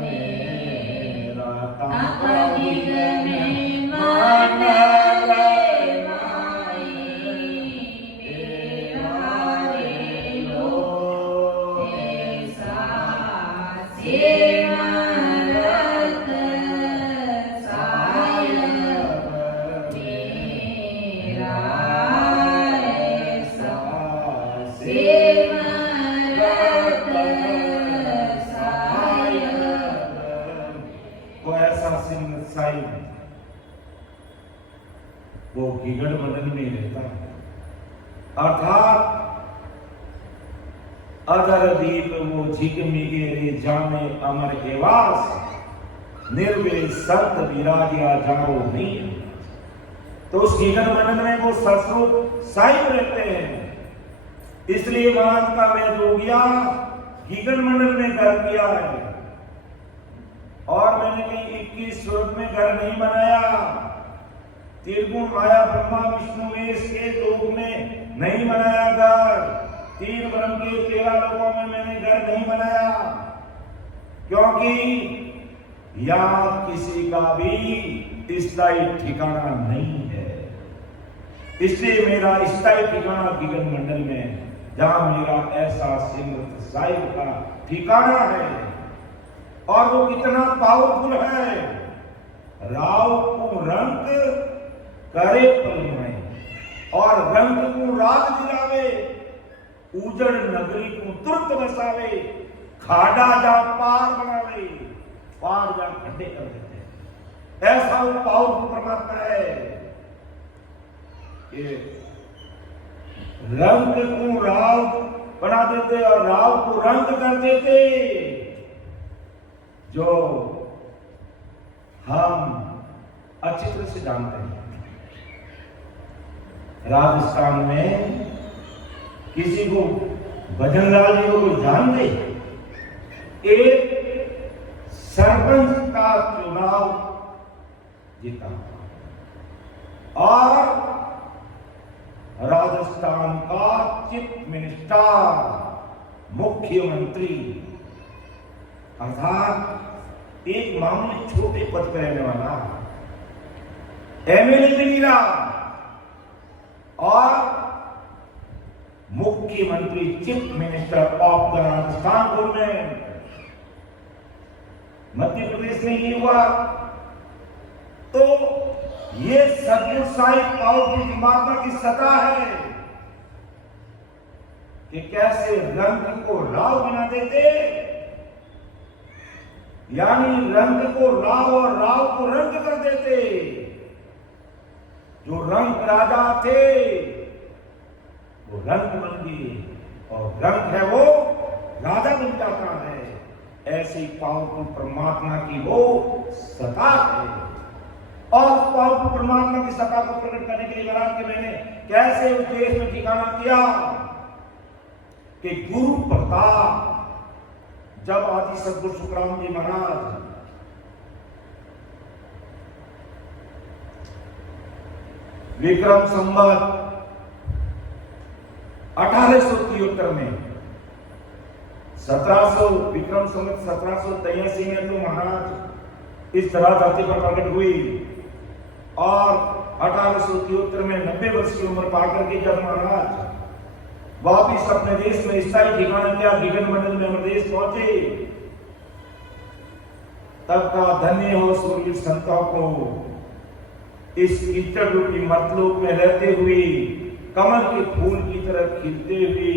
मेरा, ताका गिरने मंडल माई मेरा रे लो, ऐसा सिमरत सायब मेरा, ऐसा सिमरत सायब। वो ऐसा सिंह साहिब वो गीगड़ मंडल में रहता है, अर्थात अधर दीप वो झिकमिगे रे जाने अमर एवास, निर्वे संत विराजिया जाओ नहीं। तो उस गीगड़ मंडल में वो ससुर साहिब रहते हैं, इसलिए महाराज का वेद हो गया गीगड़ मंडल में घर किया है। और मैंने कहीं 21 स्वरूप में घर नहीं बनाया, त्रिगुण माया ब्रह्मा विष्णु महेश के लोक में नहीं बनाया घर, तीन ब्रह्म के 13 लोकों में मैंने घर नहीं बनाया, क्योंकि या किसी का भी स्थायी ठिकाना नहीं है। इसलिए मेरा स्थायी ठिकाना गगन मंडल में, जहां मेरा ऐसा सिमरत साहिब का ठिकाना है। और वो कितना पावरफुल है। राव को रंग करे पलमय, और रंग को राज दिलावे, उजड़ नगरी को तुरंत बसावे, खाड़ा जा पार बनावे, पार जा खड्डे कर देते। ऐसा वो पावरफुल परमात्मा है। ये रंग को राव बना देते और राव को रंग कर देते। जो हम अच्छी तरह से जानते हैं, राजस्थान में किसी को भजनलाल जी को जानते, एक सरपंच का चुनाव जीता और राजस्थान का चीफ मिनिस्टर, मुख्यमंत्री, अर्थात एक मामूली छोटे पद पर रहने वाला एमएलए भी मिला और मुख्यमंत्री, chief minister of the Rajasthan government. Madhya Pradesh में ये हुआ। तो ये सदगुरु साहिब पावरफुल परमात्मा की सत्ता है कि कैसे रंग को राव बना देते, यानी रंग को राव और राव को रंग कर देते। जो रंग राजा थे वो रंग बन गए और रंग है वो राजा बन जाता है। ऐसी पावरफुल परमात्मा की वो सत्ता है। और उस पावरफुल परमात्मा की सत्ता को प्रकट करने के लिए महाराज के मैंने कैसे उस देश में ठिकाना किया कि गुरु प्रताप, जब आदि सदगुरु सुखराम जी महाराज विक्रम संवत 1873 में 1700 विक्रम संवत 1783 में तो महाराज इस तरह धरती पर प्रकट हुई और 1873 में 90 वर्ष की उम्र पाकर के जब महाराज वापिस अपने देश में स्थायी ठिकाना किया, गगन मंडल में अमरदेश पहुंचे, तब का धन्य हो स्वर्गीय संतों को इस कीचड़ रूपी मतलोक में रहते हुए कमल के फूल की तरह खिलते हुए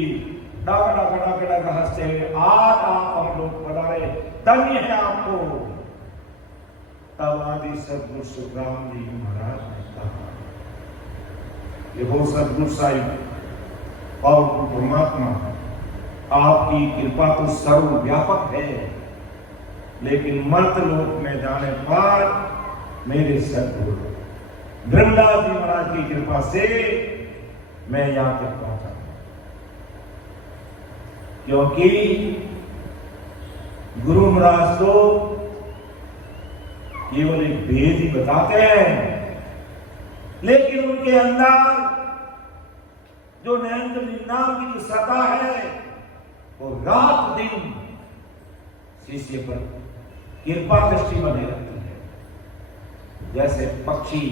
डाका हंसते हुए आज आप हम लोग पधारे, धन्य है आपको। तब आदि सदगुरु सुखराम जी महाराज ने कहा, ये वो सदगुरु साहिब पावरफुल परमात्मा, आपकी कृपा तो सर्वव्यापक है, लेकिन मर्तलोक में जाने पर मेरे सदगुरु ब्रह्मदास जी महाराज की कृपा से मैं यहां तक पहुंचा, क्योंकि गुरु महाराज तो केवल एक भेद ही बताते हैं, लेकिन उनके अंदर जो नरेंद्र नाम की जो सत्ता है वो रात दिन शिष्य पर कृपा दृष्टि बने रहती है। जैसे पक्षी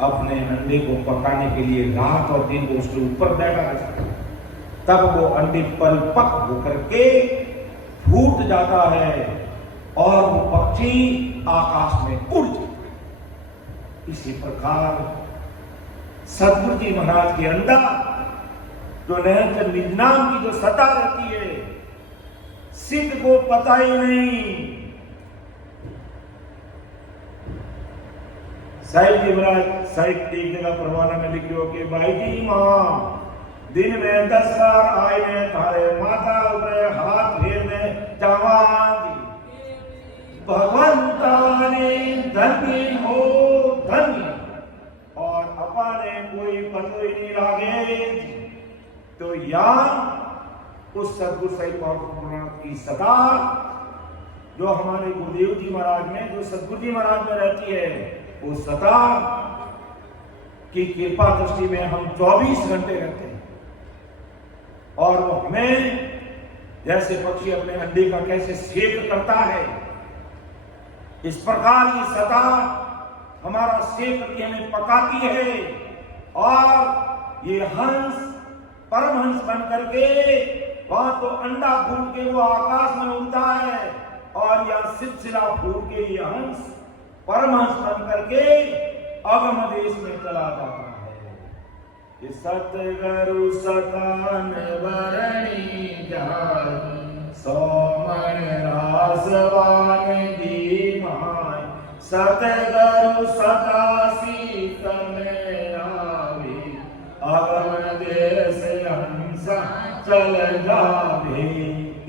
अपने अंडे को पकाने के लिए रात और दिन को उसके ऊपर बैठा रहता है, तब वो अंडे परिपक्व होकर के फूट जाता है और वो पक्षी आकाश में उड़ जाता है। इसी प्रकार सदगुरु जी महाराज के अंदर जो निरंतर नाम की जो सत्ता रहती है, सिद्ध को पता ही नहीं। साहिब जी महाराज साहिब एक जगह परवाना में लिखियो कि भाई जी मां दिन में 10 बार आए ने थारे माथा ऊपर हाथ फेरने जवान भगवंता ने धन्य हो धन्य, और अपने कोई पतो ही नहीं लागे। तो यार उस सदगुरु साहिब पावरफुल की सदा जो हमारे गुरुदेव जी महाराज में, जो सदगुरु जी महाराज में रहती है, वो सदा की कृपा दृष्टि में हम 24 घंटे रहते हैं। और वो हमें जैसे पक्षी अपने अंडे का कैसे सेक करता है, इस प्रकार ये सदा हमारा सेक करके हमें पकाती है और ये हंस परमहंस बन करके वहां तो अंडा फूट के वो आकाश में उड़ता है और यह सिलसिला फूट के ये हंस परमहंस बन करके अगम देश में चला जाता है। सतगुरु सतान वरणी जाई सोमन रासवान जी माय सतगुरु सदा सीतन आवे अगम देश हंसा चल जावे।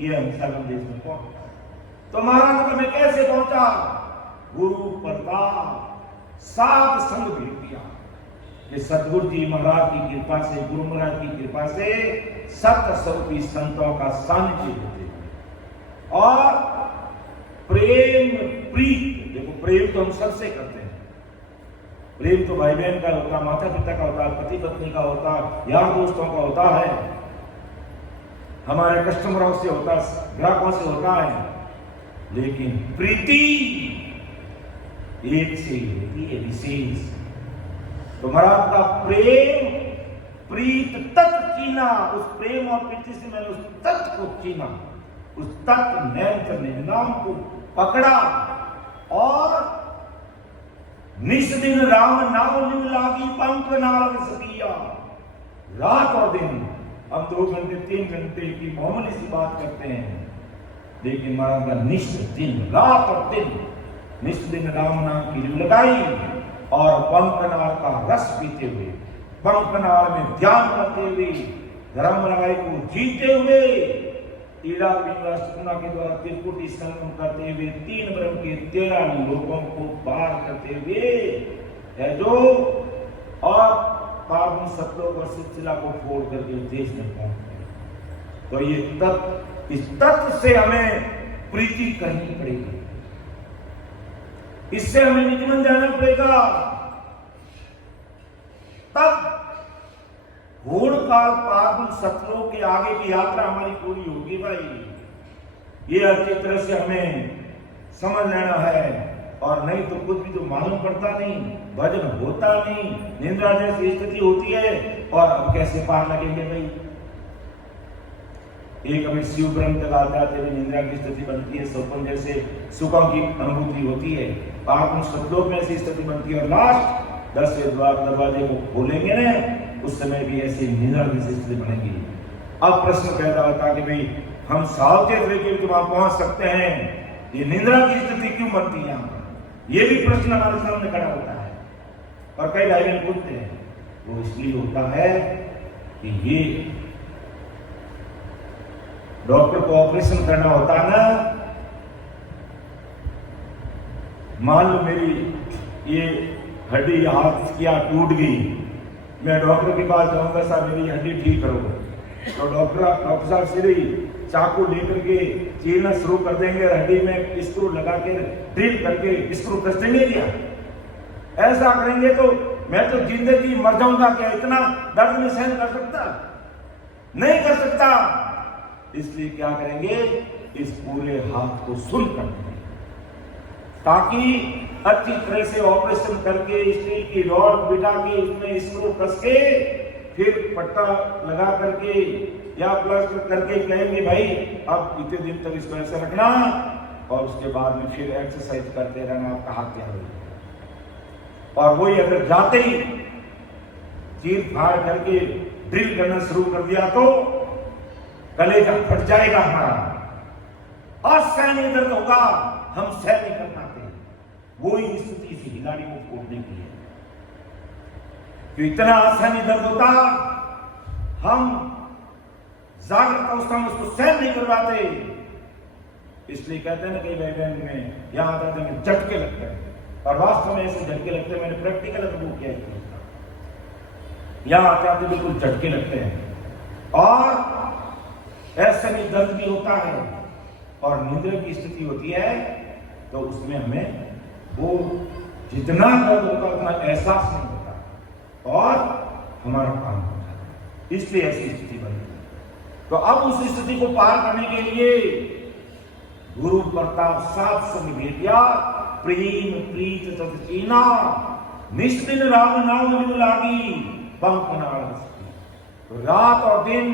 ये हंसा अगम देश में पहुंचा तो महाराज में कैसे पहुंचा? गुरु प्रताप सात संग भेज दिया कि सतगुरु जी महाराज की कृपा से, गुरु महाराज की कृपा से सत्य स्वरूपी संतों का सानिध्य होते और प्रेम प्रीत। देखो प्रेम तो हम सबसे करते हैं, प्रेम तो भाई बहन का होता, माता पिता का होता, पति पत्नी का होता, यार दोस्तों का होता है, हमारे कस्टमरों से होता, ग्राहकों से होता है। लेकिन प्रीति एक से होती है विशेष। तो महाराज का प्रेम प्रीत तत्व चीना, उस प्रेम और प्रीति से मैंने उस तत्व को चीना, उस तत्व नैन नाम को पकड़ा और निस दिन राम नाम लिव लागी पंख नाल सकिया। रात और दिन हम 2 घंटे 3 घंटे की मामूली सी बात करते हैं, लेकिन महाराज का निस दिन रात और दिन निस दिन राम नाम की लिव लगाई और पंखनाल का रस पीते हुए, पंखनाल में ध्यान करते हुए, धर्म लड़ाई को जीते हुए, ईड़ा पिंगला सुना के द्वारा त्रिपुटी संगम करते हुए 3 ब्रह्म के 13 लोगों को पार करते हुए है जो और पावन सत्यों और सिलसिला को फोड़ करके देश में पहुंच गए। तो ये तत्व, इस तत्व से हमें प्रीति करनी पड़ेगी, इससे हमें निजमन जाना पड़ेगा। तब घोड़ काल पावन सतलों के आगे की यात्रा हमारी पूरी होगी भाई। ये अच्छी तरह से हमें समझ लेना है, और नहीं तो कुछ भी तो मालूम पड़ता नहीं, भजन होता नहीं, निंद्रा जैसी स्थिति होती है, और अब कैसे पार लगेंगे भाई। एक हमें शिव ब्रह्म तक आते हुए निंद्रा की स्थिति बनती है, स्वप्न जैसे सुखों की अनुभूति होती है, पावन सतलोक में ऐसी स्थिति बनती है, और लास्ट 10वें द्वार दरवाजे को खोलेंगे ना, उस समय भी ऐसी निंद्रा की स्थिति बनेगी। अब प्रश्न पैदा होता है कि भाई हम सावचेत रहकर तो वहां पहुंच सकते हैं, ये निंद्रा की स्थिति क्यों बनती है यहाँ? ये भी प्रश्न हमारे सामने खड़ा होता है, और कई भाई बहन पूछते हैं। वो इसलिए होता है कि ये डॉक्टर को ऑपरेशन करना होता है ना, मान लो मेरी ये हड्डी हाथ किया टूट गई, मैं डॉक्टर के पास जाऊंगा, साहब मेरी हड्डी ठीक करो, तो डॉक्टर साहब सीधे चाकू लेकर के चीरना शुरू कर देंगे, हड्डी में स्क्रू लगा के ड्रिल करके स्क्रू कस देंगे क्या? ऐसा करेंगे तो मैं तो जिंदगी मर जाऊंगा क्या? इतना दर्द में सहन कर सकता? नहीं कर सकता। इसलिए क्या करेंगे, इस पूरे हाथ को सुन कर देंगे, ताकि अच्छी तरह से ऑपरेशन करके स्टील की रॉड बिठा के उसमें स्क्रू कस के फिर पट्टा लगा करके या प्लास्टर करके कहेंगे भाई अब इतने दिन तक इसको ऐसे रखना, और उसके बाद में फिर एक्सरसाइज करते रहना, आपका हाथ क्या होगा। और वही अगर जाते ही चीर फाड़ करके ड्रिल करना शुरू कर दिया तो कलेजा फट जाएगा हमारा, असहनीय दर्द होगा, हम सहन नहीं कर पाते। वो ही स्थिति से खिलाड़ी को फोड़ने की है, तो इतना असहनीय दर्द होता, हम जागृत अवस्था में उसको सहन नहीं कर पाते। इसलिए कहते हैं ना कई बहन में यहां दर्द में झटके लगते हैं, और वास्तव में ऐसे झटके लगते हैं, मैंने प्रैक्टिकल अनुभव किया है। यहां आते बिल्कुल झटके लगते हैं, और ऐसे में दर्द भी होता है, और निंद्रा की स्थिति होती है, तो उसमें हमें वो जितना दर्द होता उतना एहसास नहीं होता, और हमारा काम होता है। इसलिए ऐसी स्थिति बनती है। तो अब उस स्थिति को पार करने के लिए गुरु प्रताप सात संग भेज दिया, प्रेम प्रीत तत कीना, निस्दिन राम नाम लिव लागी, पंख नाड़ हंसती। तो रात और दिन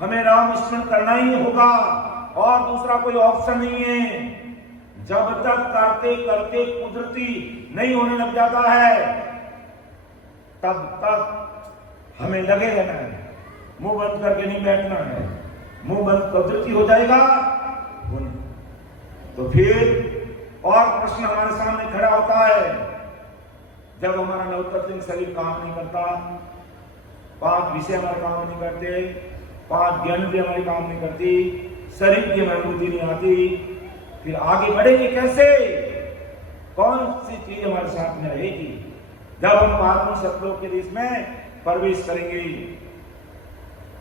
हमें राम स्मरण करना ही होगा और दूसरा कोई ऑप्शन नहीं है। जब तक करते करते कुदरती नहीं होने लग जाता है तब तक हमें लगे रहना है, मुंह बंद करके नहीं बैठना है। मुंह बंद कुदरती हो जाएगा तो फिर और प्रश्न हमारे सामने खड़ा होता है। जब हमारा नवतत्व शरीर काम नहीं करता, 5 विषय हमारे काम नहीं करते, 5 ज्ञान भी हमारी काम नहीं करती, शरीर की हमारी बुद्धि नहीं आती, फिर आगे बढ़ेंगे कैसे? कौन सी चीज हमारे साथ में रहेगी? जब हम आत्म सतलोक के देश में प्रवेश करेंगे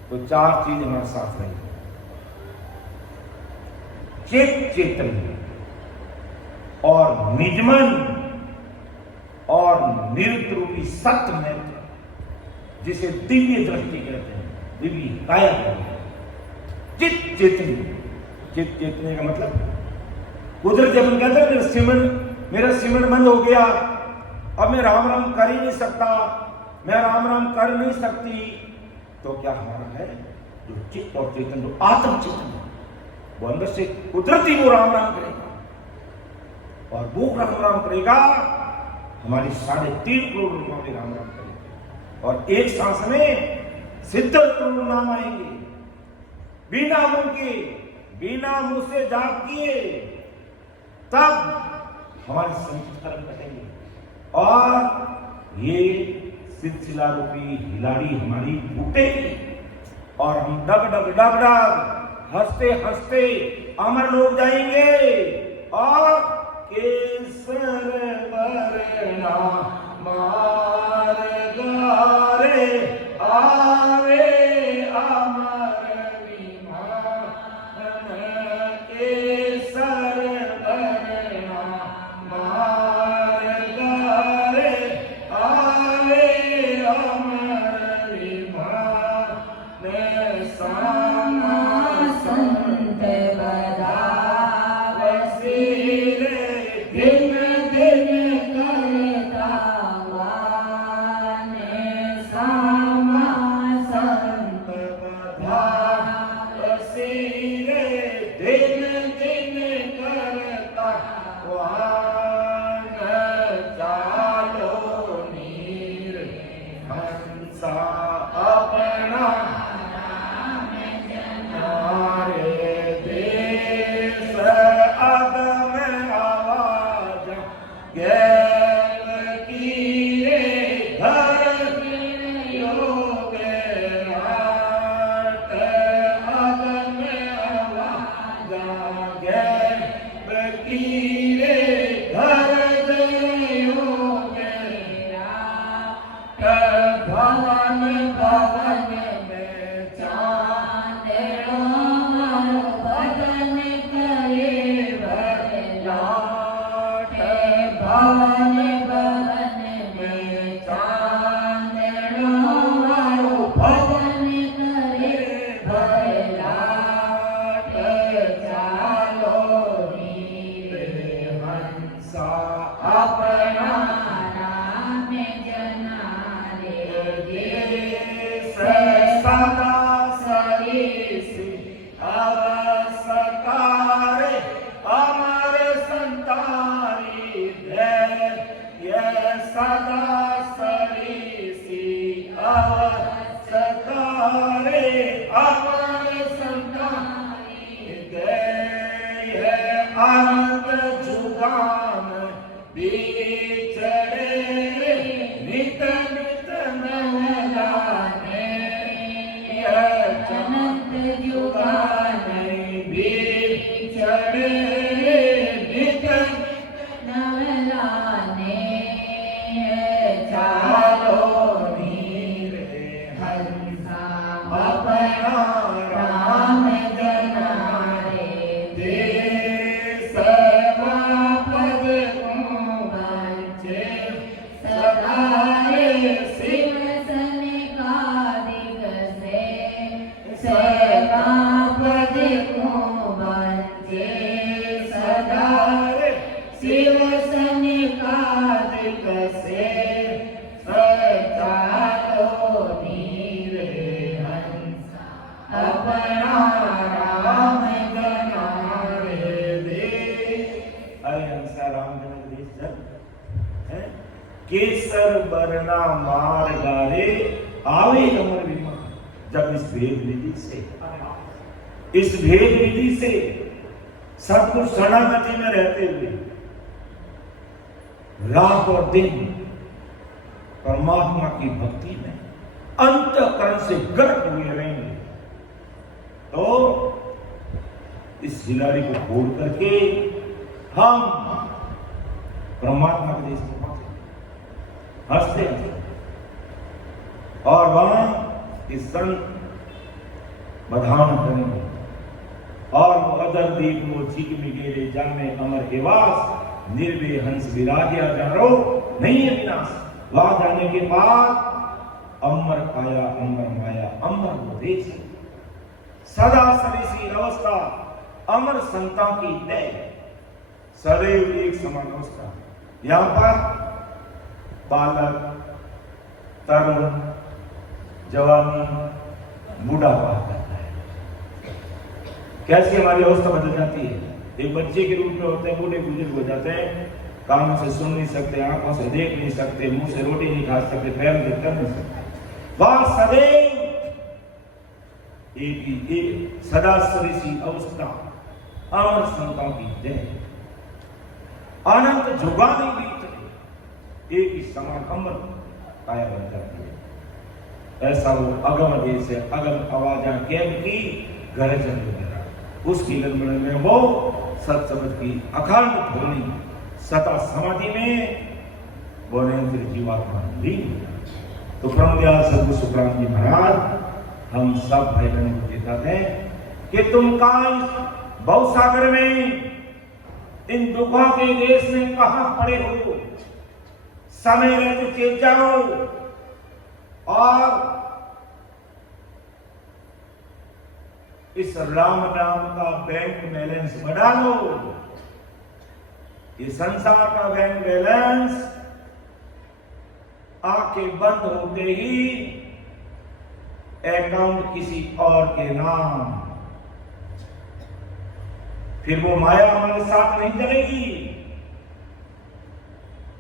तो 4 चीज हमारे साथ रहेगी। चित चेतन और निजमन और निरुद्ध रूपी सत्य नेत्र, जिसे दिव्य दृष्टि कहते हैं, दिव्य काया कहते हैं। चित चेतन, चित चेतने का मतलब कुदरत जब हम कहते हैं मेरा सिमरन बंद हो गया, अब मैं राम राम कर ही नहीं सकता, मैं राम राम कर नहीं सकती, तो क्या हमारा है जो चित्त और चेतन, जो आत्म चेतन है, वो अंदर से कुदरती वो राम राम करेगा और वो राम राम करेगा। हमारी 3.5 करोड़ लोगों में राम राम करेगा और एक सांस में 70 करोड़ नाम आएंगे बिना मुंह के, बिना मुंह से जाप किए, तब हमारे संचित कर्म कटेंगे और ये सिलसिला रूपी हिलाड़ी हमारी फूटेगी और हम डग डग डग डग हंसते हंसते अमर लोग जाएंगे और केसर वरना मार्ग रे आवे अमर विमान, केसर वरना मार्ग रे आवे अमर विमान, सामा संत बदावसी रे दिन दिन करता वाने, सामा संत बदावसी रे दिन दिन करता वान, चालो नीर हंसा अपना सदा बरना मार गारे आवे अमर विमान। जब इस भेद विधि से, इस भेद विधि से सब कुछ शरणागति में रहते हुए रात और दिन परमात्मा की भक्ति में अंतःकरण से गर्क हुए रहेंगे तो इस खिलाड़ी को खोल करके हम परमात्मा के देश में पहुंचे, हंसते हंसते। और वहां इस संत बधान करेंगे और अदर दीप वो झिक मिगेरे जाने अमर एवास निर्भय हंस विराजिया जानो नहीं है विनाश। वहां जाने के बाद अमर काया अमर माया अमर वो देश सदा सरिसी अवस्था अमर संता की तय सदैव एक समान अवस्था। यहां पर बालक तरुण जवानी बुढ़ापा करता है। कैसी हमारी अवस्था बदल जाती है। एक बच्चे के रूप में होते हैं, बूढ़े बुजुर्ग हो जाते हैं, कानों से सुन नहीं सकते, आंखों से देख नहीं सकते, मुंह से रोटी नहीं खा सकते, पैर से कर नहीं सकते। वह सदैव एक सदा सरिसी अवस्था अमर संताओं की जय अनंत जुगानी बीत एक ही समान अमर काया बन जाती है। ऐसा वो अगम देश है, अगम आवाजा कैब की गरजन वगैरह उसकी लगन में वो सत्समझ की अखंड ध्वनि सता समाधि में वो निरंतर जीवात्मा ली। तो परमदयाल सद्गुरु सुखराम जी महाराज हम सब भाई बहनों को चेताते हैं कि तुम कहां इस भवसागर में इन दुखों के देश में कहां पड़े हो। समय रहते चेत जाओ और इस राम नाम का बैंक बैलेंस बढ़ा लो। ये संसार का बैंक बैलेंस आंखें बंद होते ही अकाउंट किसी और के नाम, फिर वो माया हमारे साथ नहीं चलेगी।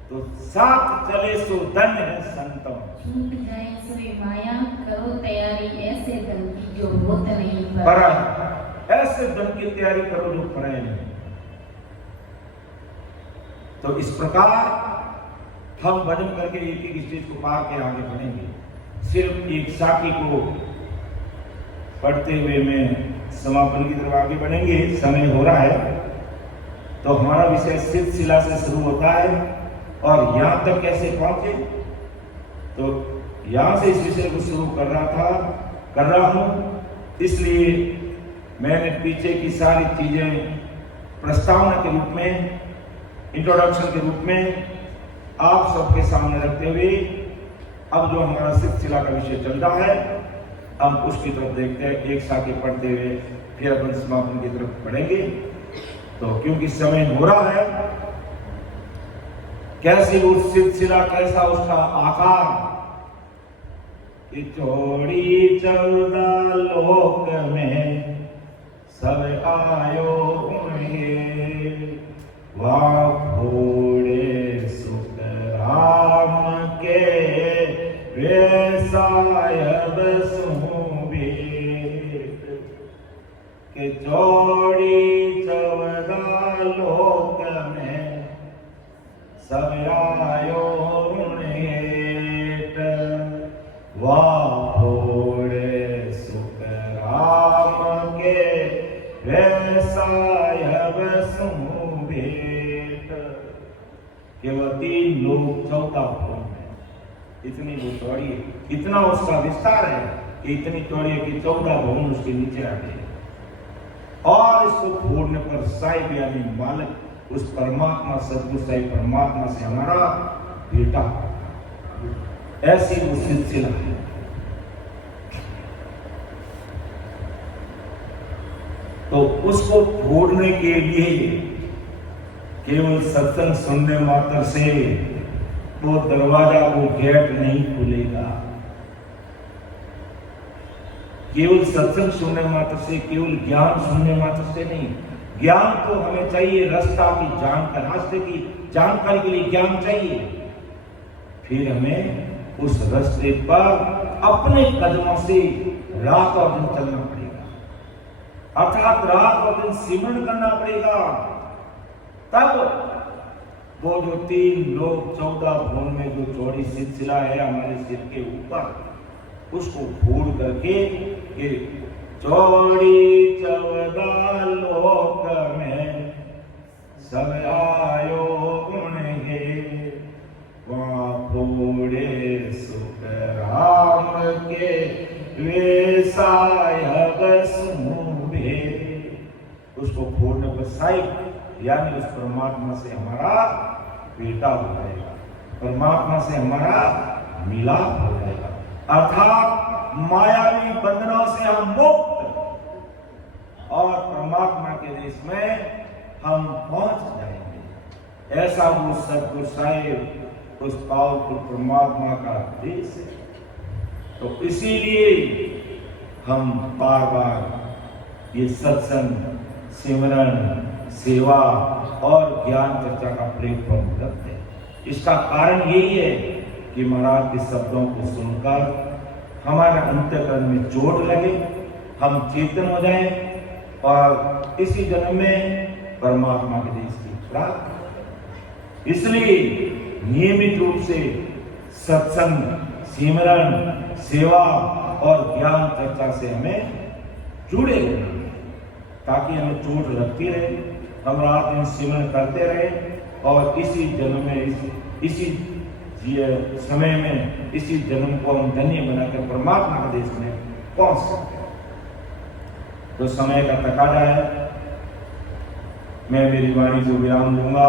तो साथ चले सो धन है संतों। छूट जाए सभी माया, करो तैयारी ऐसे धन की जो होत नहीं पराया। ऐसे धन की तैयारी करो जो पराया नहीं। तो इस प्रकार हम भजन करके एक एक स्टेज को पार के आगे बढ़ेंगे। सिर्फ एक साखी को पढ़ते हुए में समापन की तरफ आगे बढ़ेंगे। समय हो रहा है तो हमारा विषय सिलसिला से शुरू होता है और यहां तक कैसे पहुंचे, तो यहां से इस विषय को शुरू कर रहा हूं। इसलिए मैंने पीछे की सारी चीजें प्रस्तावना के रूप में, इंट्रोडक्शन के रूप में आप सबके सामने रखते हुए अब जो हमारा सिलसिला का विषय चल रहा है हम उसकी तरफ देखते हैं। एक साथी पढ़ते हुए फिर अपन समापन की तरफ बढ़ेंगे। तो क्योंकि समय हो रहा है, कैसी वो सिलसिला, कैसा उसका आकार कि चौड़ी 14 लोक में सब आयो वहाँ घोड़े सुख राम के सायब सुबेट के चौड़ी 14 लोक में सब आयो वाह घोड़े सुख राम के सायब सुबेट। केवल 3 लोग 14 भवन है। इतनी वो चौड़ी है, इतना उसका विस्तार है कि इतनी चौड़ी है कि 14 भवन उसके नीचे आ गए। और इसको फोड़ने पर साहिब यानी मालिक उस परमात्मा सद्गुरु साहिब परमात्मा से हमारा बेटा, ऐसी वो सिलसिला है। तो उसको फोड़ने के लिए केवल सत्संग सुनने मात्र से वो दरवाजा, वो गेट नहीं खुलेगा। केवल सत्संग सुनने मात्र से, केवल ज्ञान सुनने मात्र से नहीं। ज्ञान तो हमें चाहिए, रास्ता की जानकारी, रास्ते की जानकारी के लिए ज्ञान चाहिए। फिर हमें उस रास्ते पर अपने कदमों से रात और दिन चलना पड़ेगा, अर्थात रात और दिन सिमरन करना पड़ेगा। तब वो जो 3 लोग 14 भुवन में जो चौड़ी सिलसिला है हमारे सिर के ऊपर, उसको फोड़ करके कि चौड़ी 14 लोक में सब आयो गुण है, वहाँ फोड़े सुख राम के वे सायब सुबे। उसको फोड़ने पर साहिब यानी उस परमात्मा से हमारा बेटा हो जाएगा, परमात्मा से हमारा मिलाप हो जाएगा, अर्थात मायावी बंधनों से हम मुक्त और परमात्मा के देश में हम पहुंच जाएंगे। ऐसा वो सतगुरु साहिब उस पावरफुल परमात्मा का देश है। तो इसीलिए हम बार बार ये सत्संग, सिमरन, सेवा और ज्ञान चर्चा का प्लेटफॉर्म रखते हैं। इसका कारण यही है कि महाराज के शब्दों को सुनकर हमारे अंतःकरण में चोट लगे, हम चेतन हो जाएं और इसी जन्म में परमात्मा के देश की प्राप्ति। इसलिए नियमित रूप से सत्संग, सिमरन, सेवा और ज्ञान चर्चा से हमें जुड़े रहना, ताकि हमें चोट लगती रहे, हम रात दिन सिमरन करते रहे और इसी जन्म में इसी समय में इसी जन्म को हम धन्य बनाकर परमात्मा के देश में पहुंच सकते हैं। तो समय का तकाजा है, मैं मेरी वाणी को विराम दूंगा।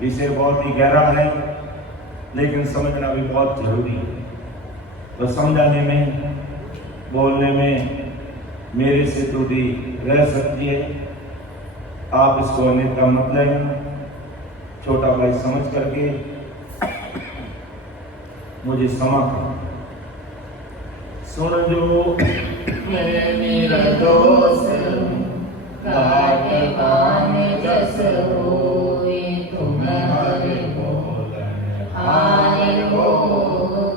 विषय बहुत ही गहरा है, लेकिन समझना भी बहुत जरूरी है। तो समझाने में, बोलने में मेरे से त्रुटि रह सकती है, आप इसको अन्यथा मत लेना। छोटा भाई समझ करके मुझे क्षमा करो। सुन जो मेरा दोस्त भाग्यवान जस होए तुम्हारे हाय हो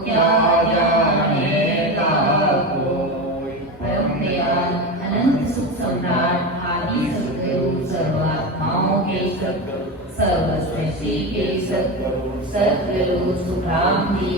क्या जाने कोई। परम दयाल अनंत सुख सम्राट आदि सद्गुरु सर्वात्माओं के सद्गुरु सर्वश्रेष्ठी के सद्गुरु सद्गुरु सुखराम जी